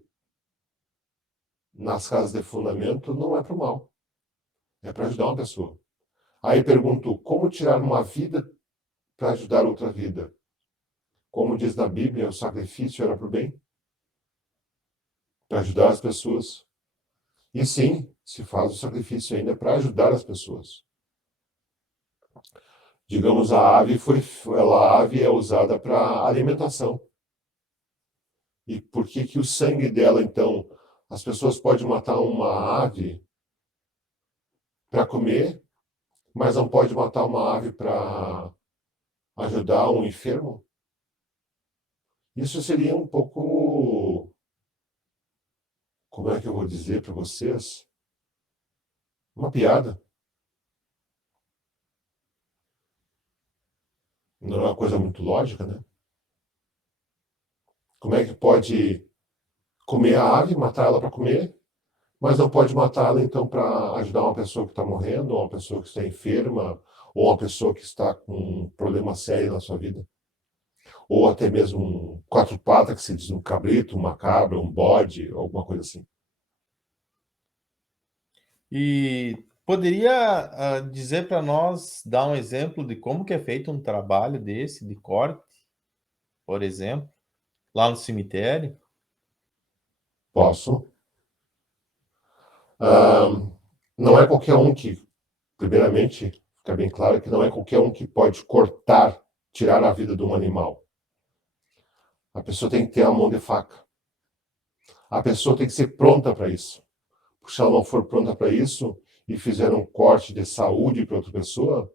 nas casas de fundamento não é para o mal, é para ajudar uma pessoa. Aí pergunto, como tirar uma vida para ajudar outra vida? Como diz na Bíblia, o sacrifício era para o bem, para ajudar as pessoas. E sim, se faz o sacrifício ainda para ajudar as pessoas. Digamos, a ave é usada para alimentação. E por que que o sangue dela, então, as pessoas podem matar uma ave para comer, mas não pode matar uma ave para ajudar um enfermo? Isso seria um pouco, como é que eu vou dizer para vocês? Uma piada. Não é uma coisa muito lógica, né? Como é que pode comer a ave, matar ela para comer, mas não pode matá-la então para ajudar uma pessoa que está morrendo, ou uma pessoa que está enferma, ou uma pessoa que está com um problema sério na sua vida? Ou até mesmo um quatro patas, que se diz um cabrito, uma cabra, um bode, alguma coisa assim. E poderia dizer para nós, dar um exemplo de como que é feito um trabalho desse, de corte, por exemplo, lá no cemitério? Posso. Não é qualquer um que, primeiramente, fica bem claro que não é qualquer um que pode cortar, tirar a vida de um animal. A pessoa tem que ter a mão de faca. A pessoa tem que ser pronta para isso. Porque se ela não for pronta para isso e fizer um corte de saúde para outra pessoa,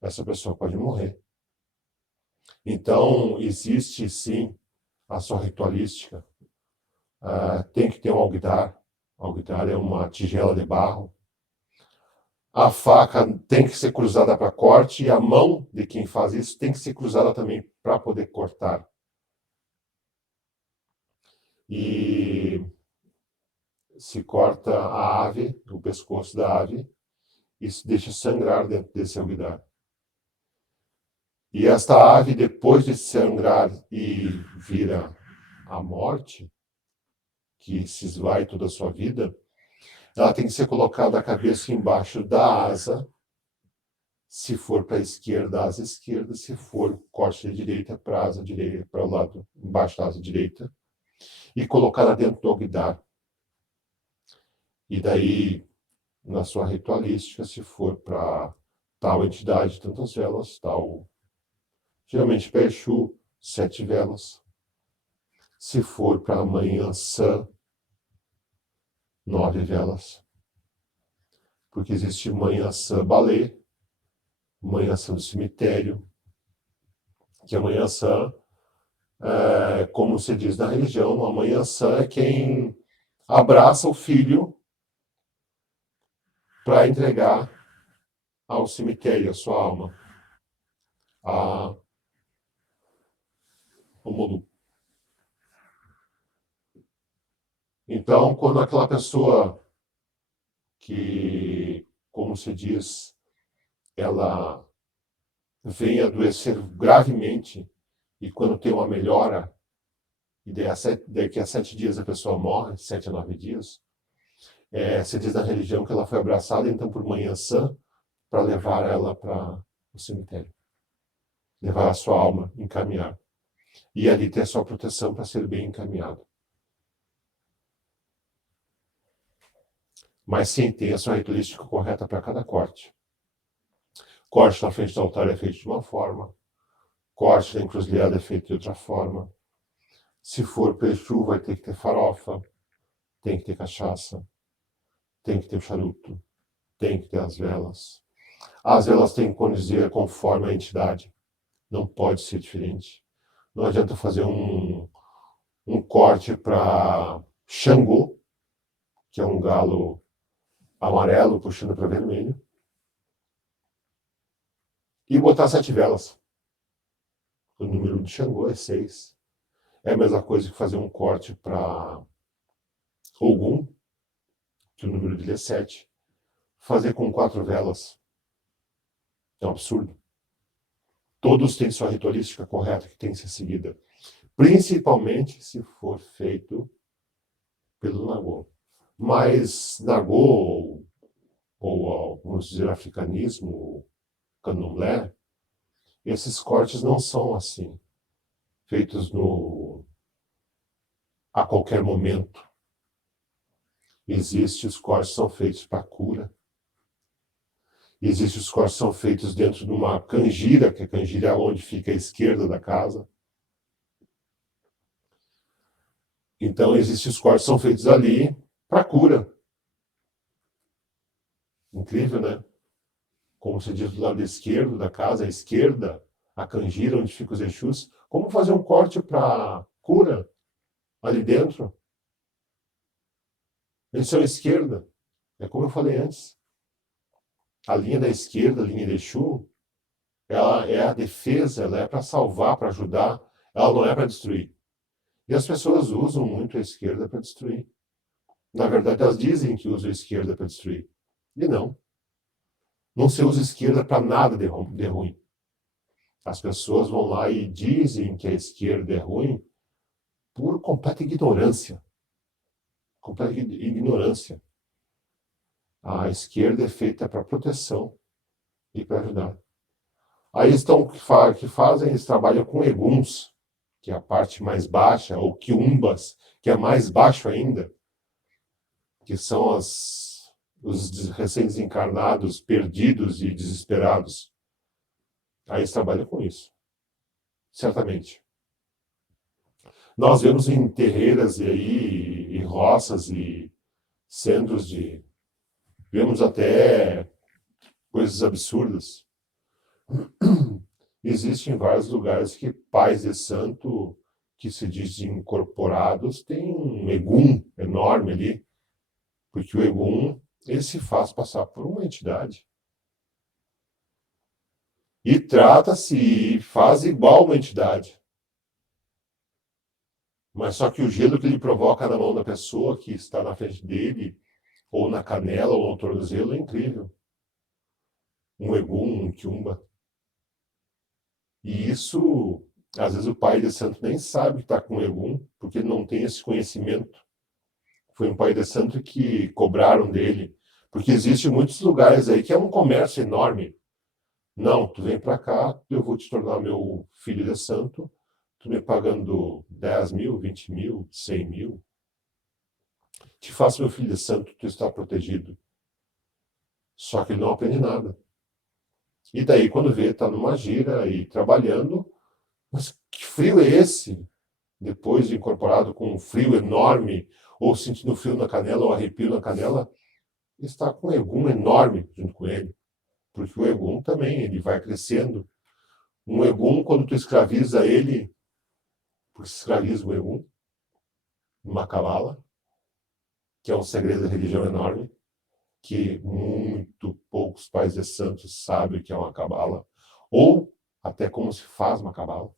essa pessoa pode morrer. Então, existe sim a sua ritualística. Tem que ter um alguidar. Alguidar é uma tigela de barro. A faca tem que ser cruzada para corte e a mão de quem faz isso tem que ser cruzada também para poder cortar. E se corta a ave, o pescoço da ave, e se deixa sangrar dentro desse alguidar. E esta ave, depois de sangrar e vira a morte, que se esvai toda a sua vida, ela tem que ser colocada a cabeça embaixo da asa, se for para a esquerda, asa esquerda, se for corte de direita, para a asa direita, para o lado embaixo da asa direita, e colocada dentro do alguidar. E daí, na sua ritualística, se for para tal entidade, tantas velas, tal. Geralmente para Exu, 7 velas. Se for para a mãe Ansã, 9 velas. Porque existe mãe Ansã Balé, mãe Ansã do cemitério, que a mãe Ansã, como se diz na religião, a mãe Ansã é quem abraça o filho para entregar ao cemitério a sua alma, ao Molu. Então, quando aquela pessoa que, como se diz, ela vem adoecer gravemente e quando tem uma melhora, e daqui a 7 dias a pessoa morre, 7 a 9 dias, se diz na religião que ela foi abraçada então por mãe Ansã para levar ela para o cemitério, levar a sua alma, encaminhar. E ali ter a sua proteção para ser bem encaminhado. Mas sim, tem a sua ritualística correta para cada corte. Corte na frente do altar é feito de uma forma, corte na encruzilhada é feito de outra forma. Se for para Exu, vai ter que ter farofa, tem que ter cachaça, tem que ter o charuto, tem que ter as velas. As velas têm que condizer conforme a entidade, não pode ser diferente. Não adianta fazer um corte para Xangô, que é um galo amarelo puxando para vermelho, e botar 7 velas. O número de Xangô é 6. É a mesma coisa que fazer um corte para Ogum, que o número dele é 7. Fazer com 4 velas. É um absurdo. Todos têm sua ritualística correta que tem que ser seguida. Principalmente se for feito pelo Nagô. Mas Nagô, ou vamos dizer, africanismo, candomblé, esses cortes não são assim, feitos a qualquer momento. Existem os cortes que são feitos para cura. Existem os cortes que são feitos dentro de uma canjira, que a canjira é onde fica a esquerda da casa. Então, existem os cortes que são feitos ali para cura. Incrível, né? Como se diz do lado esquerdo da casa, à esquerda, a canjira, onde ficam os Exus. Como fazer um corte para cura ali dentro? Eles são à esquerda. É como eu falei antes. A linha da esquerda, a linha de Exu, ela é a defesa, ela é para salvar, para ajudar, ela não é para destruir. E as pessoas usam muito a esquerda para destruir. Na verdade, elas dizem que usam a esquerda para destruir. E não. Não se usa a esquerda para nada de ruim. As pessoas vão lá e dizem que a esquerda é ruim por completa ignorância. Completa ignorância. A esquerda é feita para proteção e para ajudar. Aí estão que fazem, eles trabalham com eguns. que é a parte mais baixa, ou quiumbas, que é mais baixo ainda, que são os recém-desencarnados, perdidos e desesperados. Aí eles trabalham com isso, certamente. Nós vemos em terreiras e roças e centros de... Vemos até coisas absurdas. Existem vários lugares que pais de santo, que se dizem incorporados, têm um egum enorme ali, porque o egum, ele se faz passar por uma entidade. E trata-se e faz igual uma entidade. Mas só que o gelo que ele provoca na mão da pessoa que está na frente dele, ou na canela, ou no tornozelo, é incrível. Um egum, um quiumba. E isso, às vezes o pai de santo nem sabe que está com egum, porque não tem esse conhecimento. Foi um pai de santo que cobraram dele. Porque existem muitos lugares aí que é um comércio enorme. Não, tu vem para cá, eu vou te tornar meu filho de santo, tu me pagando 10 mil, 20 mil, 100 mil. Te faço meu filho de santo, tu está protegido. Só que ele não aprende nada. E daí, quando vê, está numa gira e trabalhando, mas que frio é esse? Depois de incorporado com um frio enorme, ou sentindo frio na canela, ou arrepio na canela, está com um egum enorme junto com ele. Porque o egum também, ele vai crescendo. Um egum, quando tu escraviza ele, porque se escraviza o egum, numa cabala, que é um segredo da religião enorme, que muito poucos pais de santos sabem o que é uma cabala, ou até como se faz uma cabala.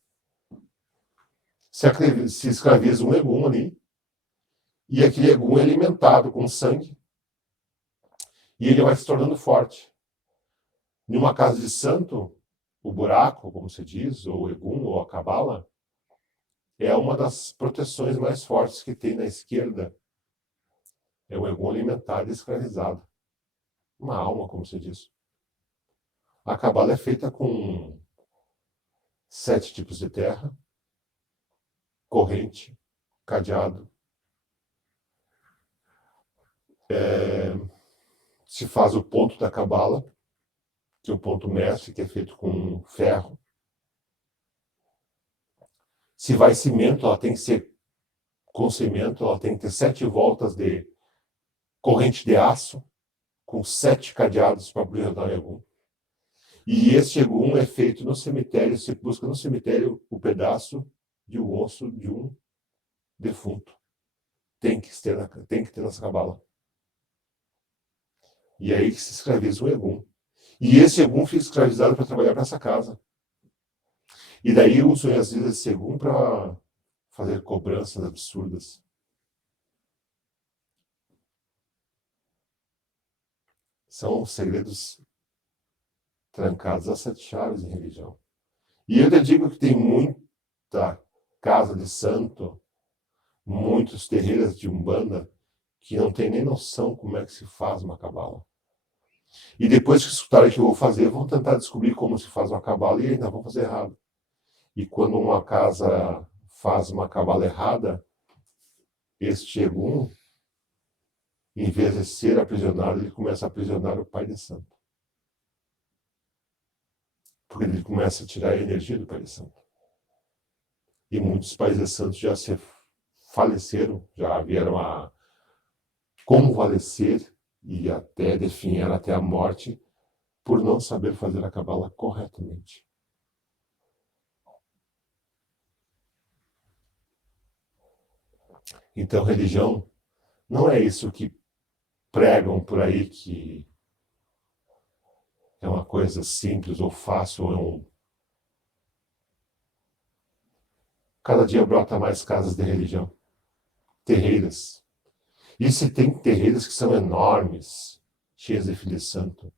Se escraviza um egum ali, e aquele egum é alimentado com sangue, e ele vai se tornando forte. Em uma casa de santo, o buraco, como se diz, ou o egum, ou a cabala, é uma das proteções mais fortes que tem na esquerda. É o egum alimentado e escravizado. Uma alma, como se diz. A cabala é feita com 7 tipos de terra, corrente, cadeado. Se faz o ponto da cabala, que é o ponto mestre, que é feito com ferro. Se vai cimento, ela tem que ser com cimento, ela tem que ter 7 voltas de corrente de aço, com 7 cadeados para poder rodar o egum. E esse egum é feito no cemitério, se busca no cemitério o pedaço de um osso de um defunto. Tem que ter nessa cabala. E aí que se escraviza o egum. E esse egum fica escravizado para trabalhar para essa casa. E daí usam às vezes esse egum para fazer cobranças absurdas. São segredos trancados a 7 chaves em religião. E eu te digo que tem muita casa de santo, muitos terreiros de umbanda, que não tem nem noção como é que se faz uma cabala. E depois que escutarem o que eu vou fazer, vão tentar descobrir como se faz uma cabala e ainda vão fazer errado. E quando uma casa faz uma cabala errada, este egum, em vez de ser aprisionado, ele começa a aprisionar o pai de santo. Porque ele começa a tirar a energia do pai de santo. E muitos pais de santos já se faleceram, já vieram a convalescer e até definhar até a morte por não saber fazer a cabala corretamente. Então, religião não é isso que pregam por aí, que é uma coisa simples ou fácil. Cada dia brota mais casas de religião, terreiras. E se tem terreiras que são enormes, cheias de filhos de santo.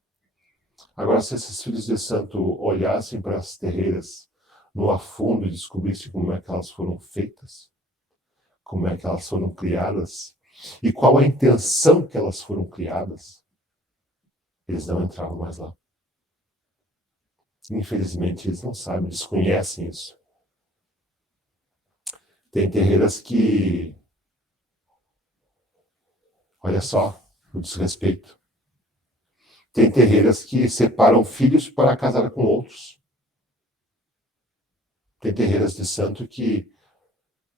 Agora, se esses filhos de santo olhassem para as terreiras no afundo e descobrissem como é que elas foram feitas, como é que elas foram criadas e qual a intenção que elas foram criadas, eles não entravam mais lá. Infelizmente, eles não sabem, desconhecem isso. Tem terreiras que, olha só, o desrespeito. Tem terreiras que separam filhos para casar com outros. Tem terreiras de santo que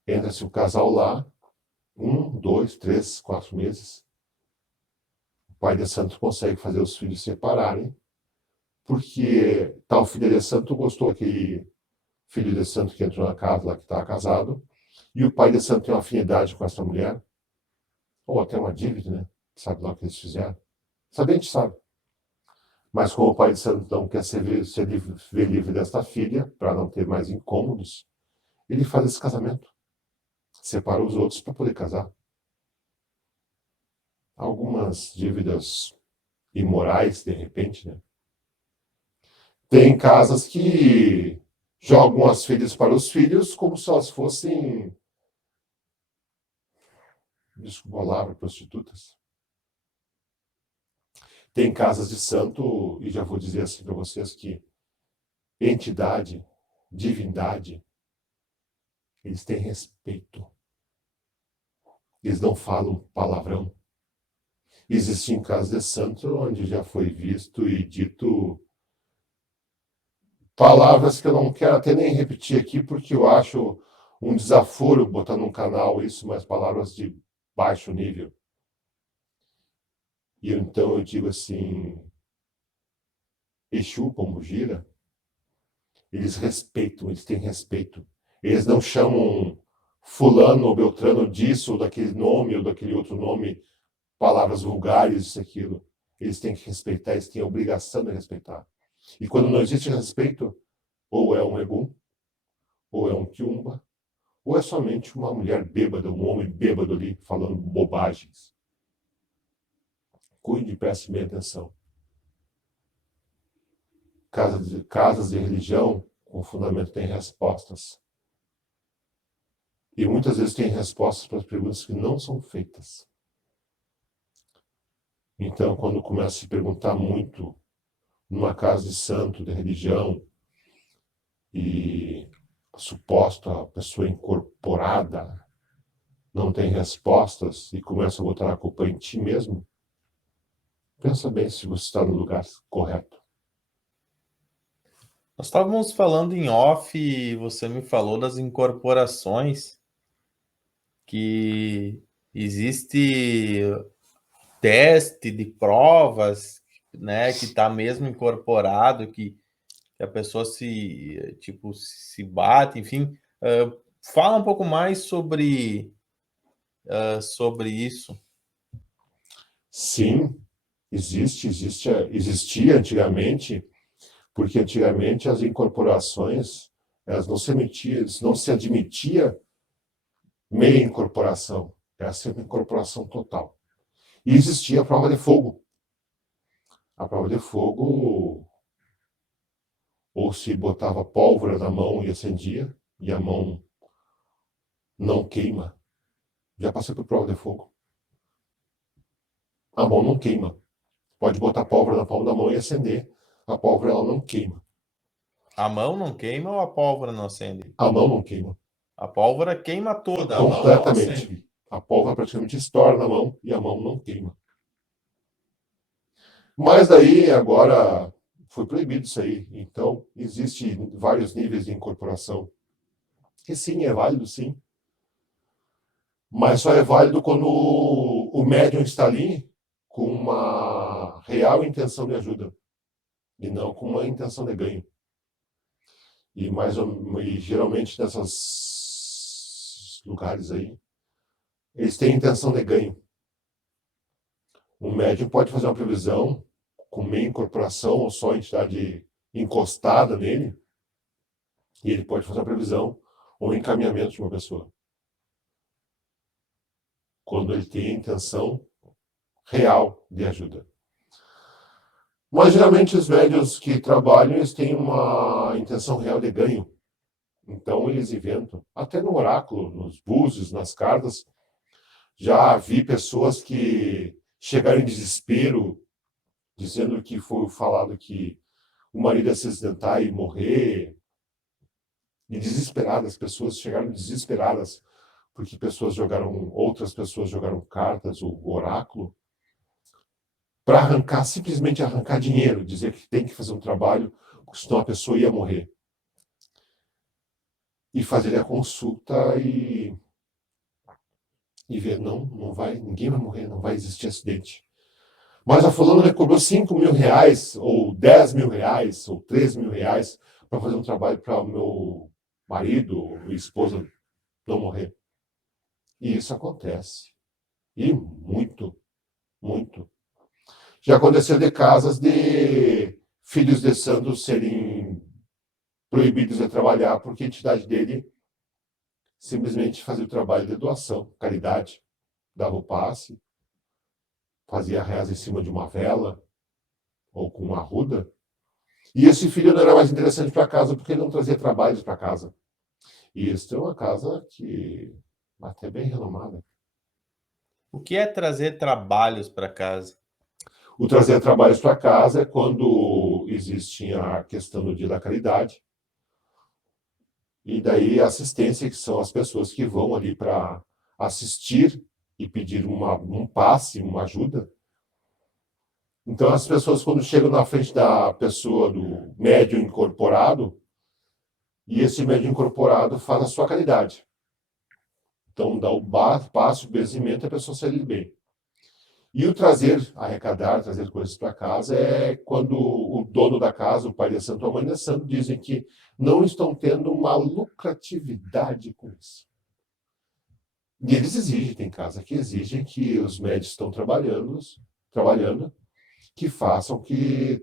entra-se o casal lá, 1, 2, 3, 4 meses. O pai de santo consegue fazer os filhos separarem, porque tal filho de santo gostou daquele filho de santo que entrou na casa lá que estava casado, e o pai de santo tem uma afinidade com essa mulher, ou até uma dívida, né? Sabe lá o que eles fizeram? Sabe, a gente sabe. Mas como o pai de santo não quer ver livre desta filha, para não ter mais incômodos, ele faz esse casamento. Separa os outros para poder casar. Algumas dívidas imorais, de repente, né? Tem casas que jogam as filhas para os filhos como se elas fossem, desculpa a palavra, prostitutas. Tem casas de santo, e já vou dizer assim para vocês que entidade, divindade, eles têm respeito. Eles não falam palavrão. Existem casas de santo onde já foi visto e dito palavras que eu não quero até nem repetir aqui, porque eu acho um desaforo botar num canal isso, mas palavras de baixo nível. E então eu digo assim, Exu, Pombogira, eles respeitam, eles têm respeito. Eles não chamam fulano ou beltrano disso, ou daquele nome, ou daquele outro nome, palavras vulgares, isso e aquilo. Eles têm que respeitar, eles têm a obrigação de respeitar. E quando não existe respeito, ou é um egum, ou é um quiumba, ou é somente uma mulher bêbada, um homem bêbado ali, falando bobagens. Cuide e preste bem atenção. Casas de religião, com fundamento, tem respostas. E muitas vezes tem respostas para as perguntas que não são feitas. Então, quando começa a se perguntar muito numa casa de santo, de religião, e suposta pessoa incorporada não tem respostas e começa a botar a culpa em ti mesmo, pensa bem se você está no lugar correto. Nós estávamos falando em off e você me falou das incorporações, que existe teste de provas, né, que está mesmo incorporado, que a pessoa se, tipo, se bate, enfim. Fala um pouco mais sobre isso. Sim, existia antigamente, porque antigamente as incorporações, elas não se admitia meia incorporação, era sempre incorporação total. E existia a prova de fogo. A prova de fogo, ou se botava pólvora na mão e acendia, e a mão não queima. Já passei por prova de fogo. A mão não queima. Pode botar pólvora na palma da mão e acender. A pólvora ela não queima. A mão não queima ou a pólvora não acende? A mão não queima. A pólvora queima toda, a mão não Completamente. acende. A pólvora praticamente estoura na mão e a mão não queima. Mas daí agora foi proibido isso aí. Então, existe vários níveis de incorporação. E sim, é válido, sim. Mas só é válido quando o médium está ali com uma real intenção de ajuda e não com uma intenção de ganho. E geralmente nesses lugares aí, eles têm intenção de ganho. Um médium pode fazer uma previsão com meia incorporação ou só entidade encostada nele, e ele pode fazer uma previsão ou encaminhamento de uma pessoa. Quando ele tem a intenção real de ajuda. Mas geralmente os médiuns que trabalham, eles têm uma intenção real de ganho. Então eles inventam. Até no oráculo, nos búzios, nas cartas, já vi pessoas que chegaram em desespero, dizendo que foi falado que o marido ia se acidentar e morrer. E desesperadas, pessoas chegaram desesperadas porque outras pessoas jogaram cartas, o oráculo, para simplesmente arrancar dinheiro, dizer que tem que fazer um trabalho, senão a pessoa ia morrer. E fazer a consulta e ver, não vai, ninguém vai morrer, não vai existir acidente. Mas a fulana me cobrou 5 mil reais, ou 10 mil reais, ou 3 mil reais, para fazer um trabalho para o meu marido, minha esposa não morrer. E isso acontece. E muito, muito. Já aconteceu de casas de filhos de santos serem proibidos de trabalhar porque a entidade dele simplesmente fazia o trabalho de doação, caridade, dava o passe, fazia a reza em cima de uma vela ou com uma arruda. E esse filho não era mais interessante para casa porque ele não trazia trabalhos para casa. E isso é uma casa que até bem renomada. O que é trazer trabalhos para casa? O trazer trabalhos para casa é quando existe a questão do dia da caridade. E daí a assistência, que são as pessoas que vão ali para assistir e pedir um passe, uma ajuda. Então as pessoas, quando chegam na frente da pessoa, do médium incorporado, e esse médium incorporado faz a sua caridade. Então dá o passe, o benzimento e a pessoa sai bem. E o trazer, arrecadar, trazer coisas para casa é quando o dono da casa, o pai de santo ou a mãe de santo, dizem que não estão tendo uma lucratividade com isso. E eles exigem, tem casa que exigem que os médicos estão trabalhando, que façam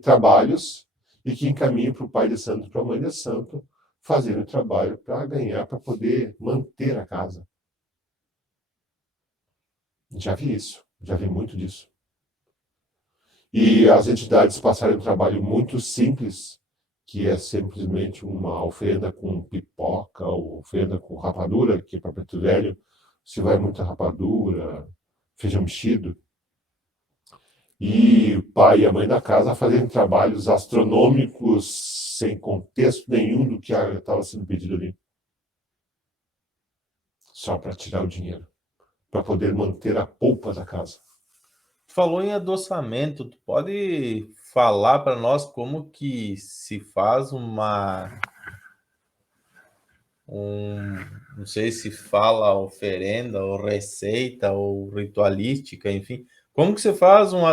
trabalhos e que encaminhem para o pai de santo, para a mãe de santo, fazerem o trabalho para ganhar, para poder manter a casa. Já vi isso, já vi muito disso. E as entidades passaram um trabalho muito simples, que é simplesmente uma oferenda com pipoca, ou oferenda com rapadura, que para preto velho se vai muita rapadura, feijão mexido. E o pai e a mãe da casa fazendo trabalhos astronômicos, sem contexto nenhum do que estava sendo pedido ali. Só para tirar o dinheiro, para poder manter a polpa da casa. Falou em adoçamento, tu pode falar para nós como que se faz não sei se fala oferenda, ou receita, ou ritualística, enfim. Como que você faz um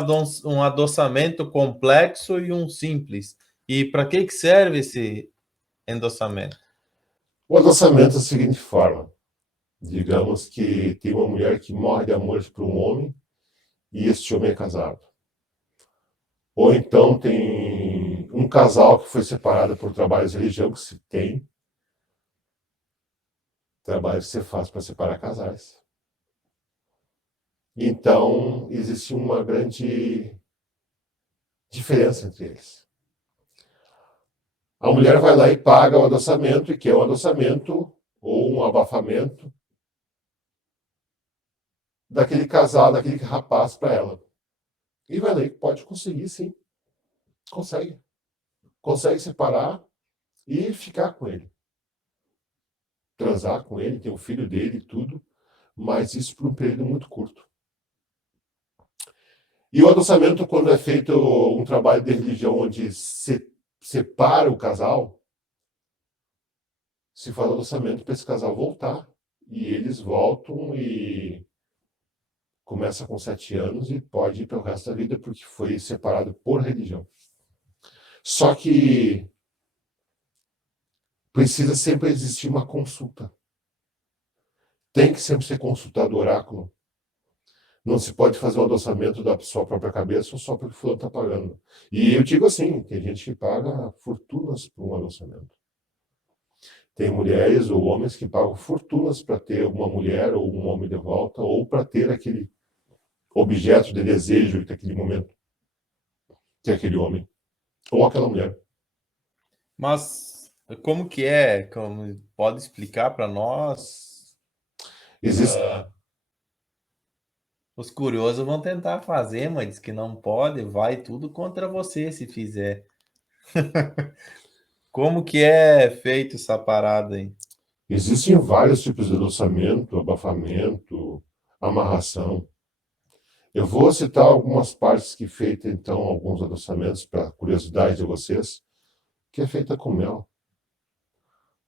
adoçamento complexo e um simples? E para que serve esse endossamento? O adoçamento é da seguinte forma. Digamos que tem uma mulher que morre de amor por um homem e este homem é casado. Ou então tem um casal que foi separado por trabalhos de religião, que se tem trabalho que você faz para separar casais. Então, existe uma grande diferença entre eles. A mulher vai lá e paga o adoçamento, e quer um adoçamento ou um abafamento daquele casal, daquele rapaz para ela. E vai lá e pode conseguir, sim. Consegue. Consegue separar e ficar com ele. Transar com ele, ter o filho dele e tudo, mas isso por um período muito curto. E o adoçamento, quando é feito um trabalho de religião onde se separa o casal, se faz adoçamento para esse casal voltar. E eles voltam e começa com 7 anos e pode ir pelo resto da vida porque foi separado por religião. Só que precisa sempre existir uma consulta. Tem que sempre ser consultado o oráculo. Não se pode fazer um adoçamento da sua própria cabeça só porque o fulano está pagando. E eu digo assim, tem gente que paga fortunas por um adoçamento. Tem mulheres ou homens que pagam fortunas para ter uma mulher ou um homem de volta, ou para ter aquele objeto de desejo naquele momento, que é aquele homem, ou aquela mulher. Mas como que é? Pode explicar para nós? Existe, Os curiosos vão tentar fazer, mas diz que não pode, vai tudo contra você se fizer. Como que é feito essa parada aí? Existem vários tipos de adoçamento, abafamento, amarração. Eu vou citar algumas partes que feita, então, alguns adoçamentos, para curiosidade de vocês, que é feita com mel.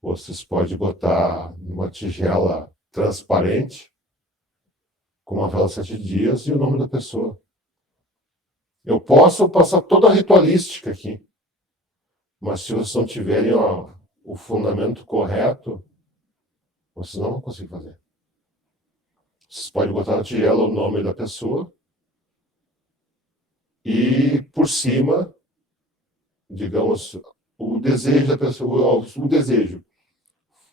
Vocês podem botar numa tigela transparente, com uma vela 7 dias e o nome da pessoa. Eu posso passar toda a ritualística aqui, mas se vocês não tiverem o fundamento correto, vocês não vão conseguir fazer. Vocês podem botar na tigela o nome da pessoa e por cima, digamos, o desejo da pessoa, o desejo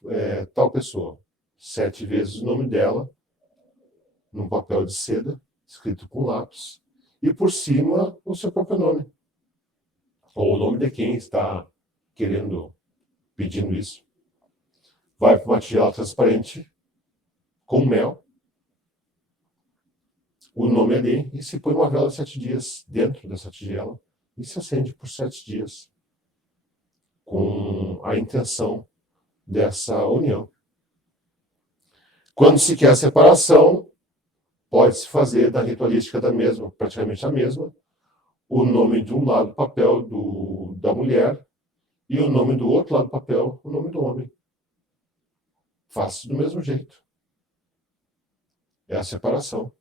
é tal pessoa, 7 vezes o nome dela, num papel de seda, escrito com lápis, e por cima o seu próprio nome, ou o nome de quem está pedindo isso. Vai para uma tigela transparente, com mel, o nome ali, e se põe uma vela de 7 dias dentro dessa tigela, e se acende por 7 dias, com a intenção dessa união. Quando se quer a separação, pode-se fazer da ritualística da mesma, praticamente a mesma, o nome de um lado do papel da mulher e o nome do outro lado do papel, o nome do homem. Faz do mesmo jeito. É a separação.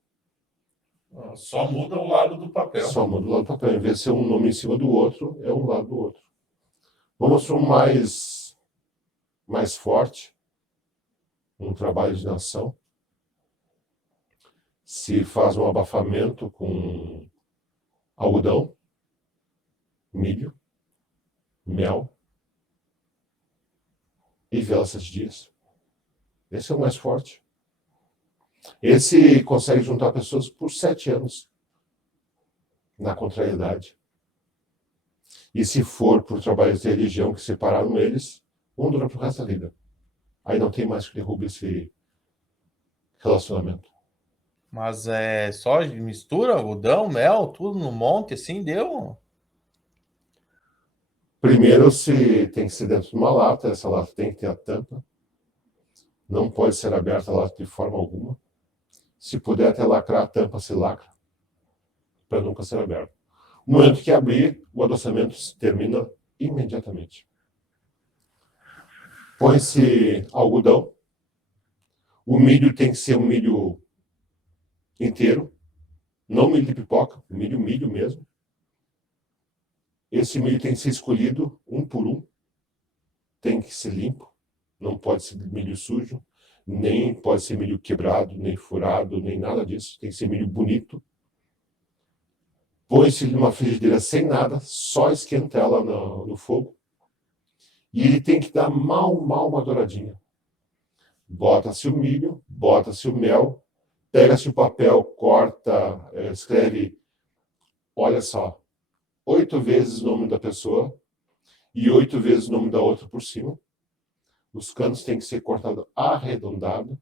Só muda o lado do papel. Só muda o lado do papel. Em vez de ser um nome em cima do outro, é um lado do outro. Vamos para um mais forte, um trabalho de nação. Se faz um abafamento com algodão, milho, mel e vela 7 dias. Esse é o mais forte. Esse consegue juntar pessoas por 7 anos na contrariedade. E se for por trabalhos de religião que separaram eles, vão durar pro resto da vida. Aí não tem mais que derrubar esse relacionamento. Mas é só mistura algodão, mel, tudo no monte, assim, deu? Primeiro, se tem que ser dentro de uma lata, essa lata tem que ter a tampa. Não pode ser aberta a lata de forma alguma. Se puder até lacrar a tampa, se lacra, para nunca ser aberta. No momento que abrir, o adoçamento termina imediatamente. Põe-se algodão. O milho tem que ser um milho inteiro, não milho de pipoca, milho mesmo. Esse milho tem que ser escolhido um por um, tem que ser limpo, não pode ser milho sujo, nem pode ser milho quebrado, nem furado, nem nada disso. Tem que ser milho bonito. Põe-se numa frigideira sem nada, só esquenta ela no fogo. E ele tem que dar mal uma douradinha. Bota-se o milho, bota-se o mel, pega-se o papel, corta, escreve, olha só, 8 vezes o nome da pessoa e 8 vezes o nome da outra por cima. Os cantos têm que ser cortados arredondado,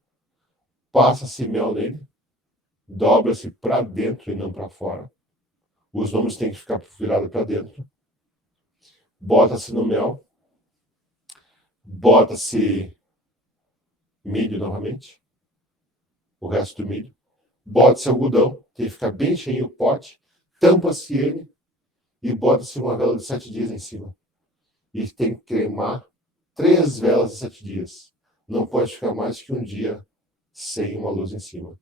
passa-se mel nele, dobra-se para dentro e não para fora. Os nomes têm que ficar virados para dentro. Bota-se no mel, bota-se milho novamente, o resto do milho. Bota-se algodão, tem que ficar bem cheio o pote, tampa-se ele e bota-se uma vela de 7 dias em cima. E tem que queimar 3 velas de 7 dias. Não pode ficar mais que um dia sem uma luz em cima.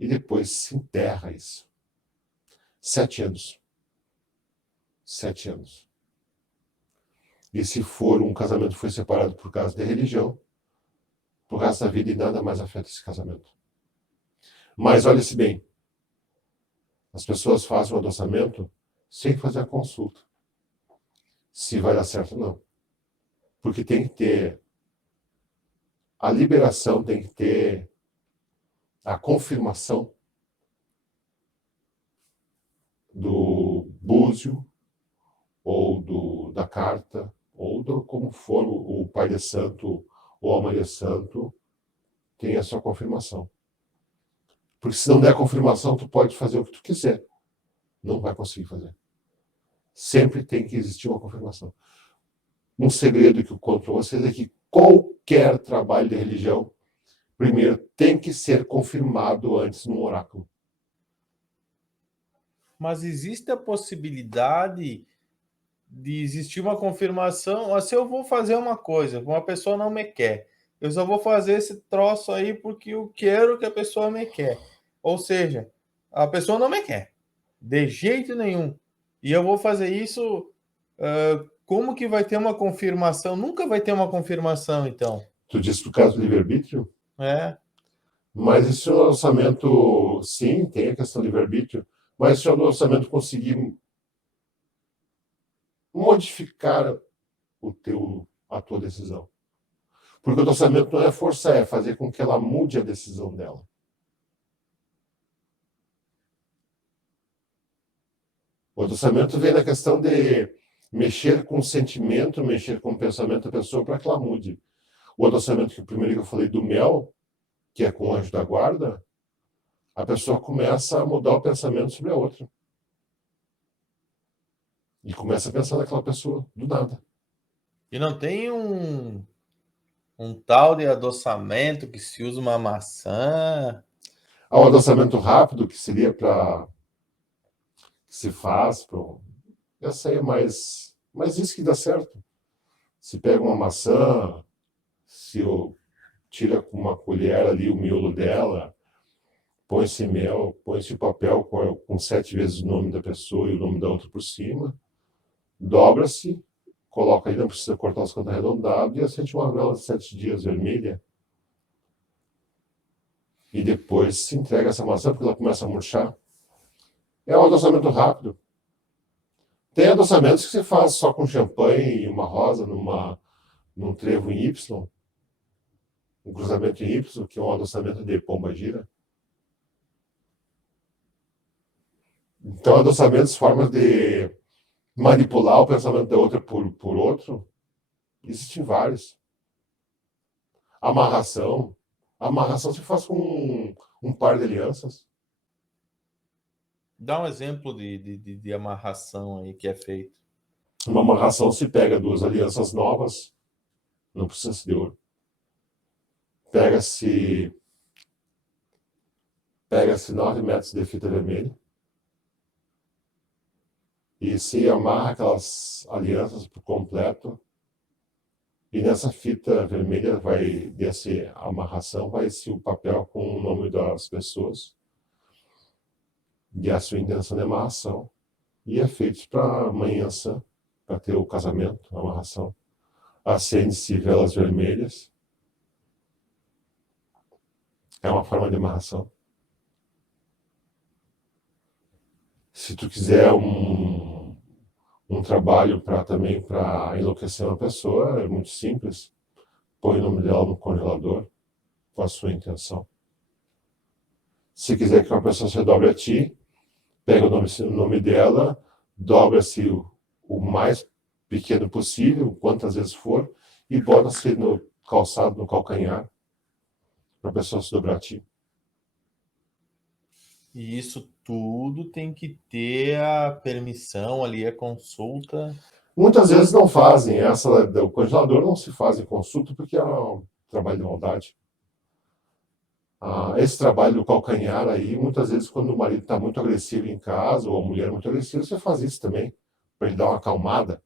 E depois se enterra isso. 7 anos. 7 anos. E se for um casamento que foi separado por causa de religião, por resto da vida e nada mais afeta esse casamento. Mas olhe-se bem, as pessoas fazem o adoçamento sem fazer a consulta. Se vai dar certo ou não. Porque tem que ter a liberação, tem que ter a confirmação do búzio, ou da carta, ou como for o pai de santo ou a mãe de santo, tem a sua confirmação. Porque se não der confirmação, tu pode fazer o que tu quiser. Não vai conseguir fazer. Sempre tem que existir uma confirmação. Um segredo que eu conto para vocês é que qualquer trabalho de religião, primeiro tem que ser confirmado antes no oráculo. Mas existe a possibilidade de existir uma confirmação? Se eu vou fazer uma coisa, uma pessoa não me quer, eu só vou fazer esse troço aí porque eu quero que a pessoa me quer. Ou seja, a pessoa não me quer, de jeito nenhum. E eu vou fazer isso, como que vai ter uma confirmação? Nunca vai ter uma confirmação, então. Tu disse por causa do livre-arbítrio? É. Mas e se o orçamento, sim, tem a questão do livre-arbítrio, mas se o orçamento conseguir modificar a tua decisão. Porque o orçamento não é força, é fazer com que ela mude a decisão dela. O orçamento vem na questão de mexer com o sentimento, mexer com o pensamento da pessoa para que ela mude. O orçamento que primeiro que eu falei do mel, que é com o anjo da guarda, a pessoa começa a mudar o pensamento sobre a outra. E começa a pensar naquela pessoa, do nada. E não tem um tal de adoçamento que se usa uma maçã? Há o adoçamento rápido, que seria para que se faz, essa aí é mais isso que dá certo. Se pega uma maçã, se eu tira com uma colher ali o miolo dela, põe-se mel, põe-se papel com 7 vezes o nome da pessoa e o nome da outra por cima, dobra-se, coloca aí, não precisa cortar os cantos arredondados, e acende uma vela de 7 dias vermelha. E depois se entrega essa maçã, porque ela começa a murchar. É um adoçamento rápido. Tem adoçamentos que se faz só com champanhe e uma rosa num trevo em Y, um cruzamento em Y, que é um adoçamento de pomba-gira. Então, adoçamentos, formas de manipular o pensamento da outra por outro, existem vários. Amarração. Amarração se faz com um par de alianças. Dá um exemplo de amarração aí que é feito. Uma amarração se pega 2 alianças novas, não precisa ser de ouro. Pega-se 9 metros de fita vermelha e se amarra aquelas alianças por completo. E nessa fita vermelha dessa amarração, vai ser o papel com o nome das pessoas e a sua intenção de amarração. E é feito para amanhã, para ter o casamento, a amarração. Acende-se velas vermelhas. É uma forma de amarração. Se tu quiser um trabalho também para enlouquecer uma pessoa, é muito simples. Põe o nome dela no congelador com a sua intenção. Se quiser que uma pessoa se dobre a ti, pega o nome dela, dobra-se o mais pequeno possível, quantas vezes for, e bota-se no calçado, no calcanhar, para a pessoa se dobrar a ti. E isso tudo tem que ter a permissão ali, a consulta. Muitas vezes não fazem. O congelador não se faz em consulta porque é um trabalho de maldade. Esse trabalho do calcanhar aí, muitas vezes quando o marido está muito agressivo em casa, ou a mulher muito agressiva, você faz isso também, para ele dar uma acalmada.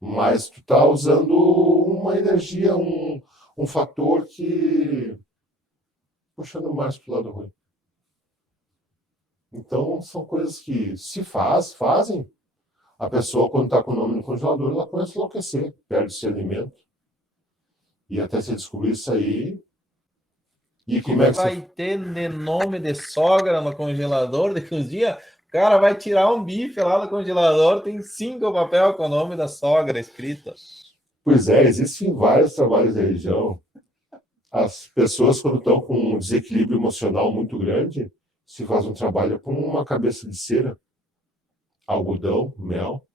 Mas tu está usando uma energia, um fator que puxando mais para o lado ruim. Então, são coisas que se fazem. A pessoa, quando está com o nome no congelador, ela começa a enlouquecer, perde esse alimento. E até se descobrir isso aí. E como é que vai ter de nome de sogra no congelador? Daqui uns dias, o cara vai tirar um bife lá do congelador, tem 5 papel com o nome da sogra escrito. Pois é, existem vários trabalhos de religião. As pessoas, quando estão com um desequilíbrio emocional muito grande, se faz um trabalho com uma cabeça de cera, algodão, mel,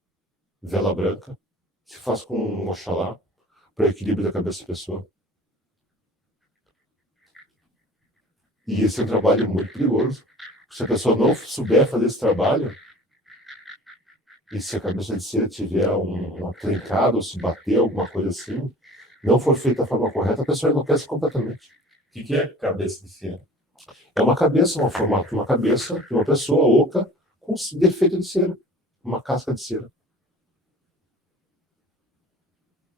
vela branca, se faz com um oxalá, para o equilíbrio da cabeça da pessoa. E esse é um trabalho muito perigoso. Se a pessoa não souber fazer esse trabalho, e se a cabeça de cera tiver uma trincada, ou se bater, alguma coisa assim, não for feita da forma correta, a pessoa enlouquece completamente. O que é cabeça de cera? É uma cabeça, um formato de uma cabeça de uma pessoa oca com defeito de cera, uma casca de cera.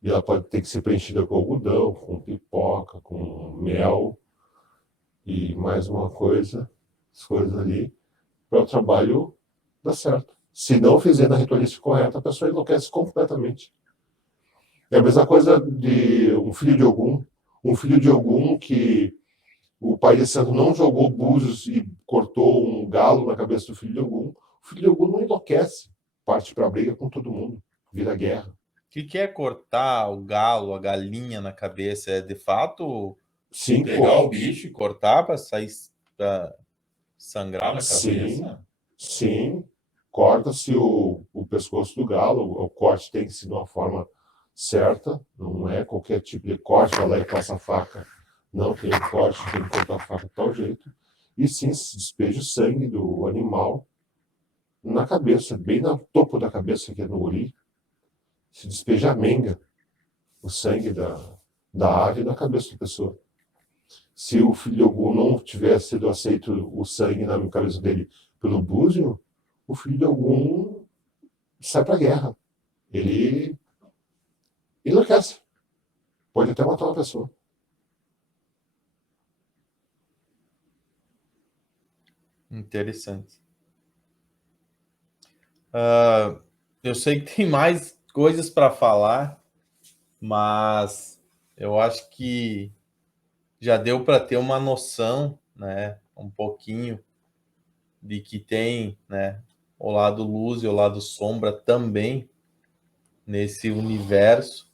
E ela pode ter que ser preenchida com algodão, com pipoca, com mel e mais uma coisa, as coisas ali, para o trabalho dar certo. Se não fizer na ritualística correta, a pessoa enlouquece completamente. É a mesma coisa de um filho de Ogum. Um filho de Ogum que o pai de santo não jogou búzios e cortou um galo na cabeça do filho de Ogum. O filho de Ogum não enlouquece, parte para a briga com todo mundo, vira guerra. O que é cortar o galo, a galinha na cabeça? É de fato Sim, pegar o bicho e cortar para sair, para sangrar na cabeça? Sim. Corta-se o pescoço do galo, o corte tem que ser de uma forma certa, não é qualquer tipo de corte, vai lá e passa a faca. Não, tem um corte, tem que cortar a faca de tal jeito. E sim, se despeja o sangue do animal na cabeça, bem no topo da cabeça, que é no uri. Se despeja a menga, o sangue da ave na cabeça da pessoa. Se o filho de Ogum não tivesse sido aceito o sangue na cabeça dele pelo búzio, o filho de Ogum sai para a guerra. Ele enlouquece. Pode até matar uma pessoa. Interessante. Eu sei que tem mais coisas para falar, mas eu acho que já deu para ter uma noção, né, um pouquinho de que tem, né, o lado luz e o lado sombra também nesse universo.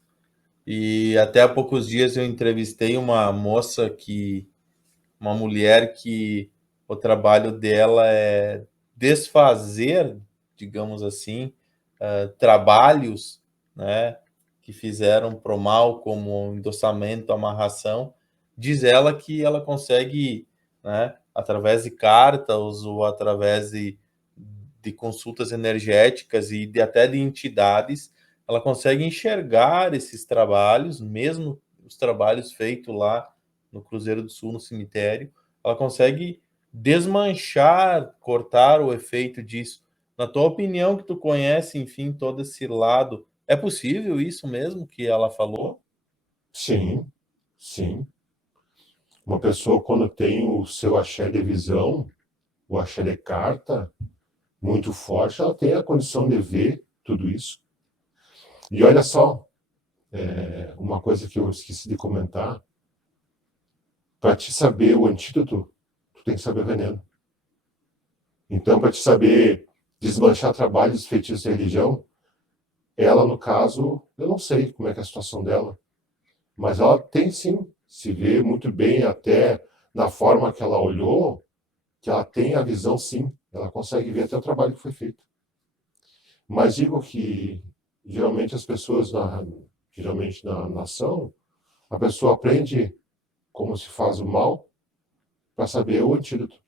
E até há poucos dias eu entrevistei uma moça uma mulher que o trabalho dela é desfazer, digamos assim, trabalhos, né, que fizeram pro mal, como endossamento, amarração. Diz ela que ela consegue, né, através de cartas ou através de consultas energéticas e até de entidades, ela consegue enxergar esses trabalhos, mesmo os trabalhos feitos lá no Cruzeiro do Sul, no cemitério, ela consegue desmanchar, cortar o efeito disso. Na tua opinião, que tu conhece, enfim, todo esse lado, é possível isso mesmo que ela falou? Sim, sim. Uma pessoa, quando tem o seu axé de visão, o axé de carta, muito forte, ela tem a condição de ver tudo isso. E olha só, uma coisa que eu esqueci de comentar, para te saber o antídoto, tu tem que saber veneno. Então, para te saber desmanchar trabalhos feitiços de religião, ela, no caso, eu não sei como é que é a situação dela, mas ela tem sim, se vê muito bem até na forma que ela olhou, que ela tem a visão sim, ela consegue ver até o trabalho que foi feito. Mas digo que geralmente as pessoas, geralmente na nação, a pessoa aprende como se faz o mal para saber o antídoto,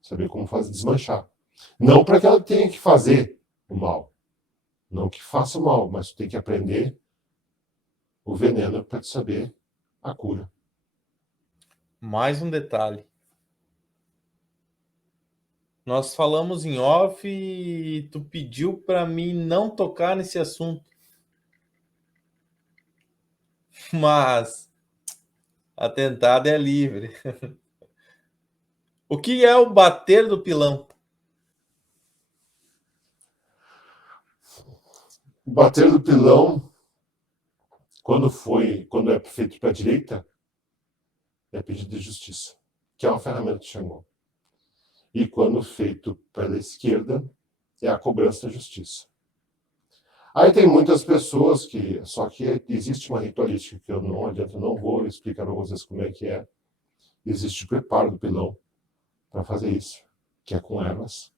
saber como fazer desmanchar. Não para que ela tenha que fazer o mal, não que faça o mal, mas tem que aprender o veneno para saber a cura. Mais um detalhe. Nós falamos em off e tu pediu para mim não tocar nesse assunto. Mas a tentada é livre. O que é o bater do pilão? Bater do pilão, quando é feito para a direita, é pedido de justiça, que é uma ferramenta de Xangô. E quando feito pela esquerda, é a cobrança da justiça. Aí tem muitas pessoas que, só que existe uma ritualística que eu não adianta, não vou explicar para vocês como é que é. Existe o preparo do pilão para fazer isso, que é com ervas.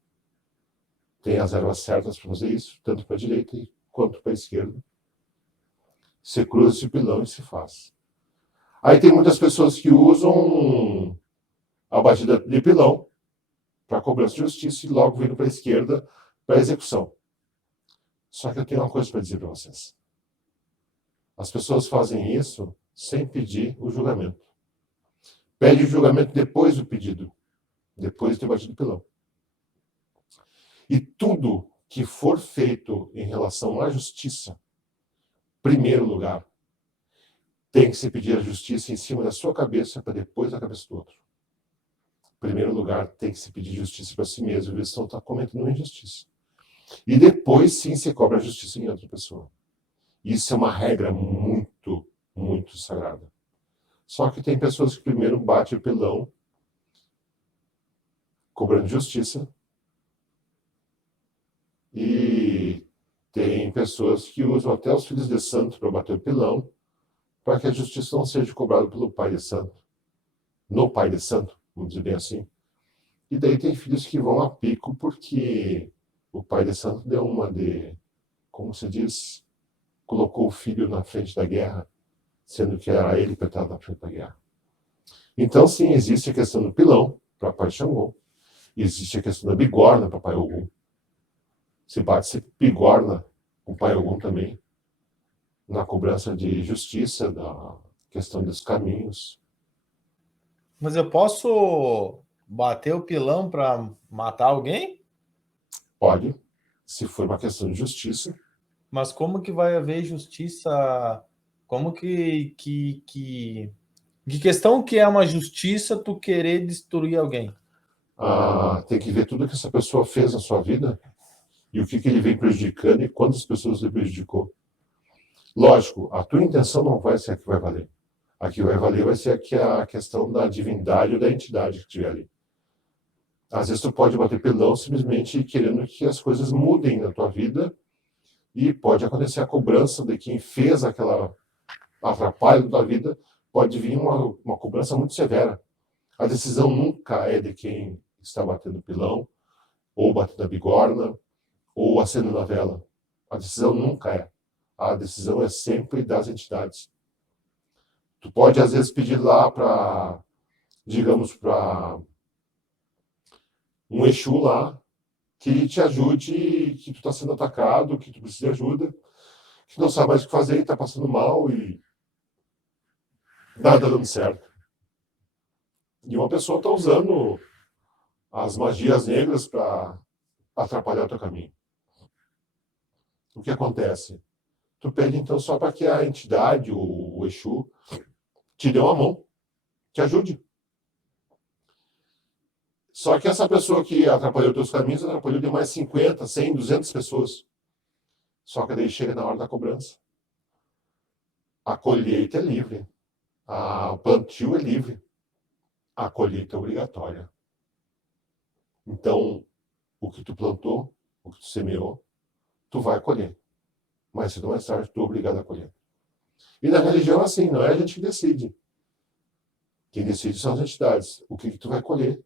Tem as ervas certas para fazer isso, tanto para a direita quanto para a esquerda. Você cruza esse pilão e se faz. Aí tem muitas pessoas que usam a batida de pilão para cobrança de justiça e logo vindo para a esquerda para execução. Só que eu tenho uma coisa para dizer para vocês. As pessoas fazem isso sem pedir o julgamento. Pede o julgamento depois do pedido, depois de ter batido o pilão. E tudo que for feito em relação à justiça, primeiro lugar, tem que se pedir a justiça em cima da sua cabeça para depois da cabeça do outro. Em primeiro lugar, tem que se pedir justiça para si mesmo, ver se não está cometendo uma injustiça. E depois, sim, se cobra a justiça em outra pessoa. Isso é uma regra muito, muito sagrada. Só que tem pessoas que primeiro batem o pilão, cobrando justiça, e tem pessoas que usam até os filhos de santo para bater o pilão, para que a justiça não seja cobrada pelo pai de santo. No pai de santo, vamos dizer bem assim. E daí tem filhos que vão a pico porque o pai de santo deu uma de, como se diz, colocou o filho na frente da guerra, sendo que era ele que estava na frente da guerra. Então, sim, existe a questão do pilão, para pai Xangô. Existe a questão da bigorna, para pai Ogum. Se bate, se bigorna com o pai Ogum também, na cobrança de justiça, da questão dos caminhos. Mas eu posso bater o pilão para matar alguém? Pode, se for uma questão de justiça. Mas como que vai haver justiça? Como que questão que é uma justiça tu querer destruir alguém? Tem que ver tudo que essa pessoa fez na sua vida e o que ele vem prejudicando e quantas pessoas ele prejudicou. Lógico, a tua intenção não vai ser a que vai valer. A que vai valer vai ser a questão da divindade ou da entidade que tiver ali. Às vezes tu pode bater pilão simplesmente querendo que as coisas mudem na tua vida e pode acontecer a cobrança de quem fez aquela atrapalho da tua vida, pode vir uma cobrança muito severa. A decisão nunca é de quem está batendo pilão, ou batendo a bigorna, ou acendendo a vela. A decisão nunca é. A decisão é sempre das entidades. Tu pode, às vezes, pedir lá para, digamos, para um Exu lá, que te ajude, que tu está sendo atacado, que tu precisa de ajuda, que não sabe mais o que fazer, está passando mal e nada dando certo. E uma pessoa está usando as magias negras para atrapalhar o teu caminho. O que acontece? Tu pede então só para que a entidade, o Exu, te dê uma mão, te ajude. Só que essa pessoa que atrapalhou teus caminhos, atrapalhou de mais 50, 100, 200 pessoas. Só que daí chega na hora da cobrança. A colheita é livre. O plantio é livre. A colheita é obrigatória. Então, o que tu plantou, o que tu semeou, tu vai colher. Mas cedo ou mais tarde, tu é obrigado a colher. E na religião, assim, não é a gente que decide. Quem decide são as entidades. O que tu vai colher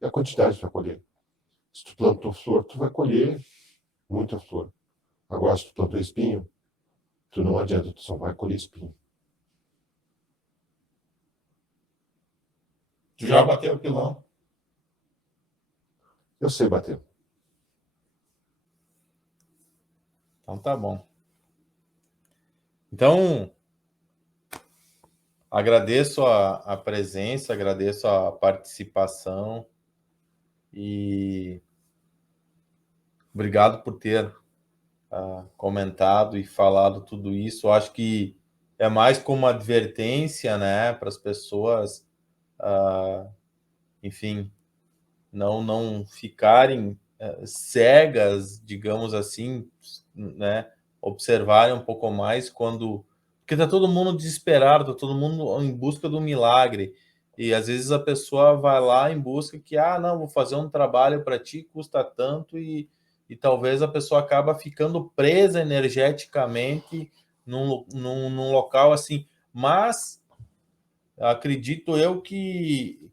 e a quantidade para colher. Se tu plantou flor, tu vai colher muita flor. Agora, se tu plantou espinho, tu não adianta, tu só vai colher espinho. Tu já bateu o pilão? Eu sei bater. Então tá bom. Então, agradeço a presença, agradeço a participação e obrigado por ter comentado e falado tudo isso. Eu acho que é mais como advertência, né, para as pessoas, enfim, não ficarem cegas, digamos assim, né, observarem um pouco mais quando... Porque está todo mundo desesperado, está todo mundo em busca do milagre. E às vezes a pessoa vai lá em busca que, não, vou fazer um trabalho para ti, custa tanto, e talvez a pessoa acaba ficando presa energeticamente num local assim. Mas acredito eu que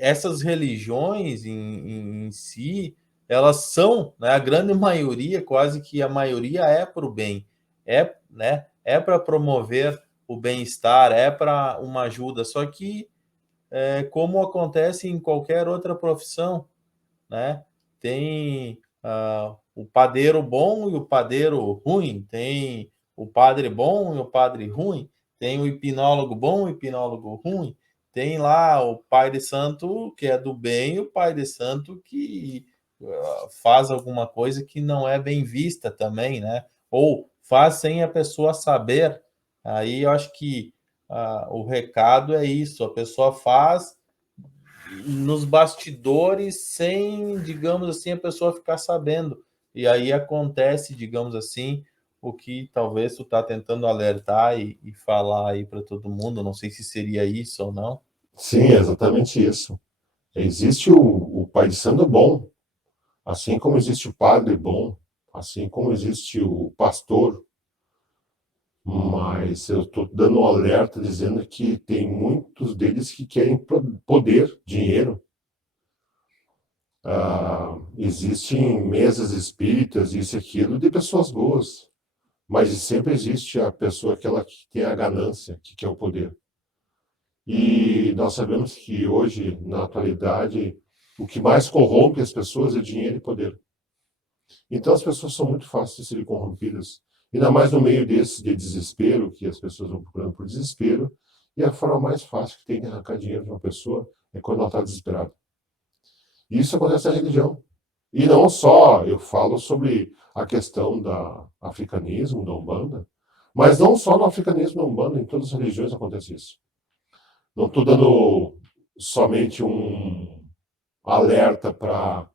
essas religiões em si, elas são, né, a grande maioria, quase que a maioria é para o bem, né, é para promover o bem-estar, é para uma ajuda, só que como acontece em qualquer outra profissão, né, tem o padeiro bom e o padeiro ruim, tem o padre bom e o padre ruim, tem o hipnólogo bom e o hipnólogo ruim, tem lá o pai de santo que é do bem e o pai de santo que faz alguma coisa que não é bem vista também, né? Ou faz sem a pessoa saber. Aí eu acho que o recado é isso, a pessoa faz nos bastidores sem, digamos assim, a pessoa ficar sabendo. E aí acontece, digamos assim, o que talvez tu está tentando alertar e falar aí para todo mundo. Não sei se seria isso ou não. Sim, é exatamente isso. Existe o pai de santo bom, assim como existe o padre bom, assim como existe o pastor, mas eu estou dando um alerta dizendo que tem muitos deles que querem poder, dinheiro. Existem mesas espíritas, isso e aquilo, de pessoas boas, mas sempre existe a pessoa que tem a ganância, que quer o poder. E nós sabemos que hoje, na atualidade, o que mais corrompe as pessoas é dinheiro e poder. Então as pessoas são muito fáceis de serem corrompidas. Ainda mais no meio desse de desespero, que as pessoas vão procurando por desespero, e a forma mais fácil que tem de arrancar dinheiro de uma pessoa é quando ela está desesperada. E isso acontece na religião. E não só, eu falo sobre a questão da africanismo, da Umbanda, mas não só no africanismo e na Umbanda, em todas as religiões acontece isso. Não estou dando somente um alerta para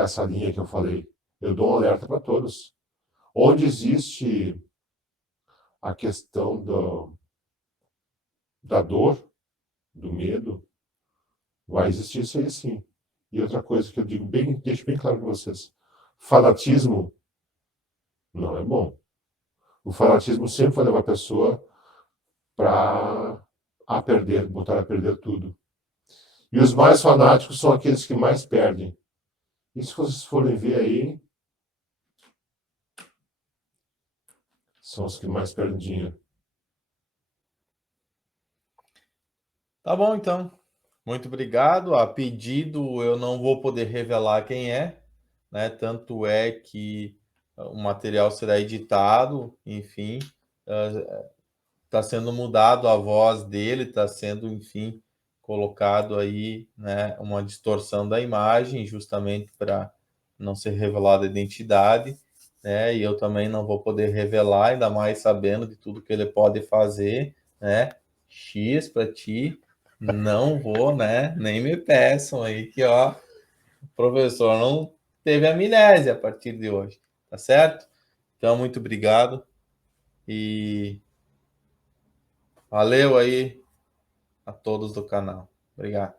essa linha que eu falei. Eu dou um alerta para todos. Onde existe a questão da dor, do medo, vai existir isso aí sim. E outra coisa que eu digo bem, deixo bem claro para vocês: fanatismo não é bom. O fanatismo sempre vai levar a pessoa para a perder, botar a perder tudo. E os mais fanáticos são aqueles que mais perdem. E se vocês forem ver aí, são os que mais perdem dinheiro. Tá bom, então. Muito obrigado. A pedido, eu não vou poder revelar quem é, né? Tanto é que o material será editado, enfim, está sendo mudado a voz dele, está sendo, enfim, colocado aí, né, uma distorção da imagem, justamente para não ser revelada a identidade, né? E eu também não vou poder revelar, ainda mais sabendo de tudo que ele pode fazer, né? X para ti, não vou, né? Nem me peçam aí que, ó, o professor não teve amnésia a partir de hoje, tá certo? Então, muito obrigado e valeu aí a todos do canal. Obrigado.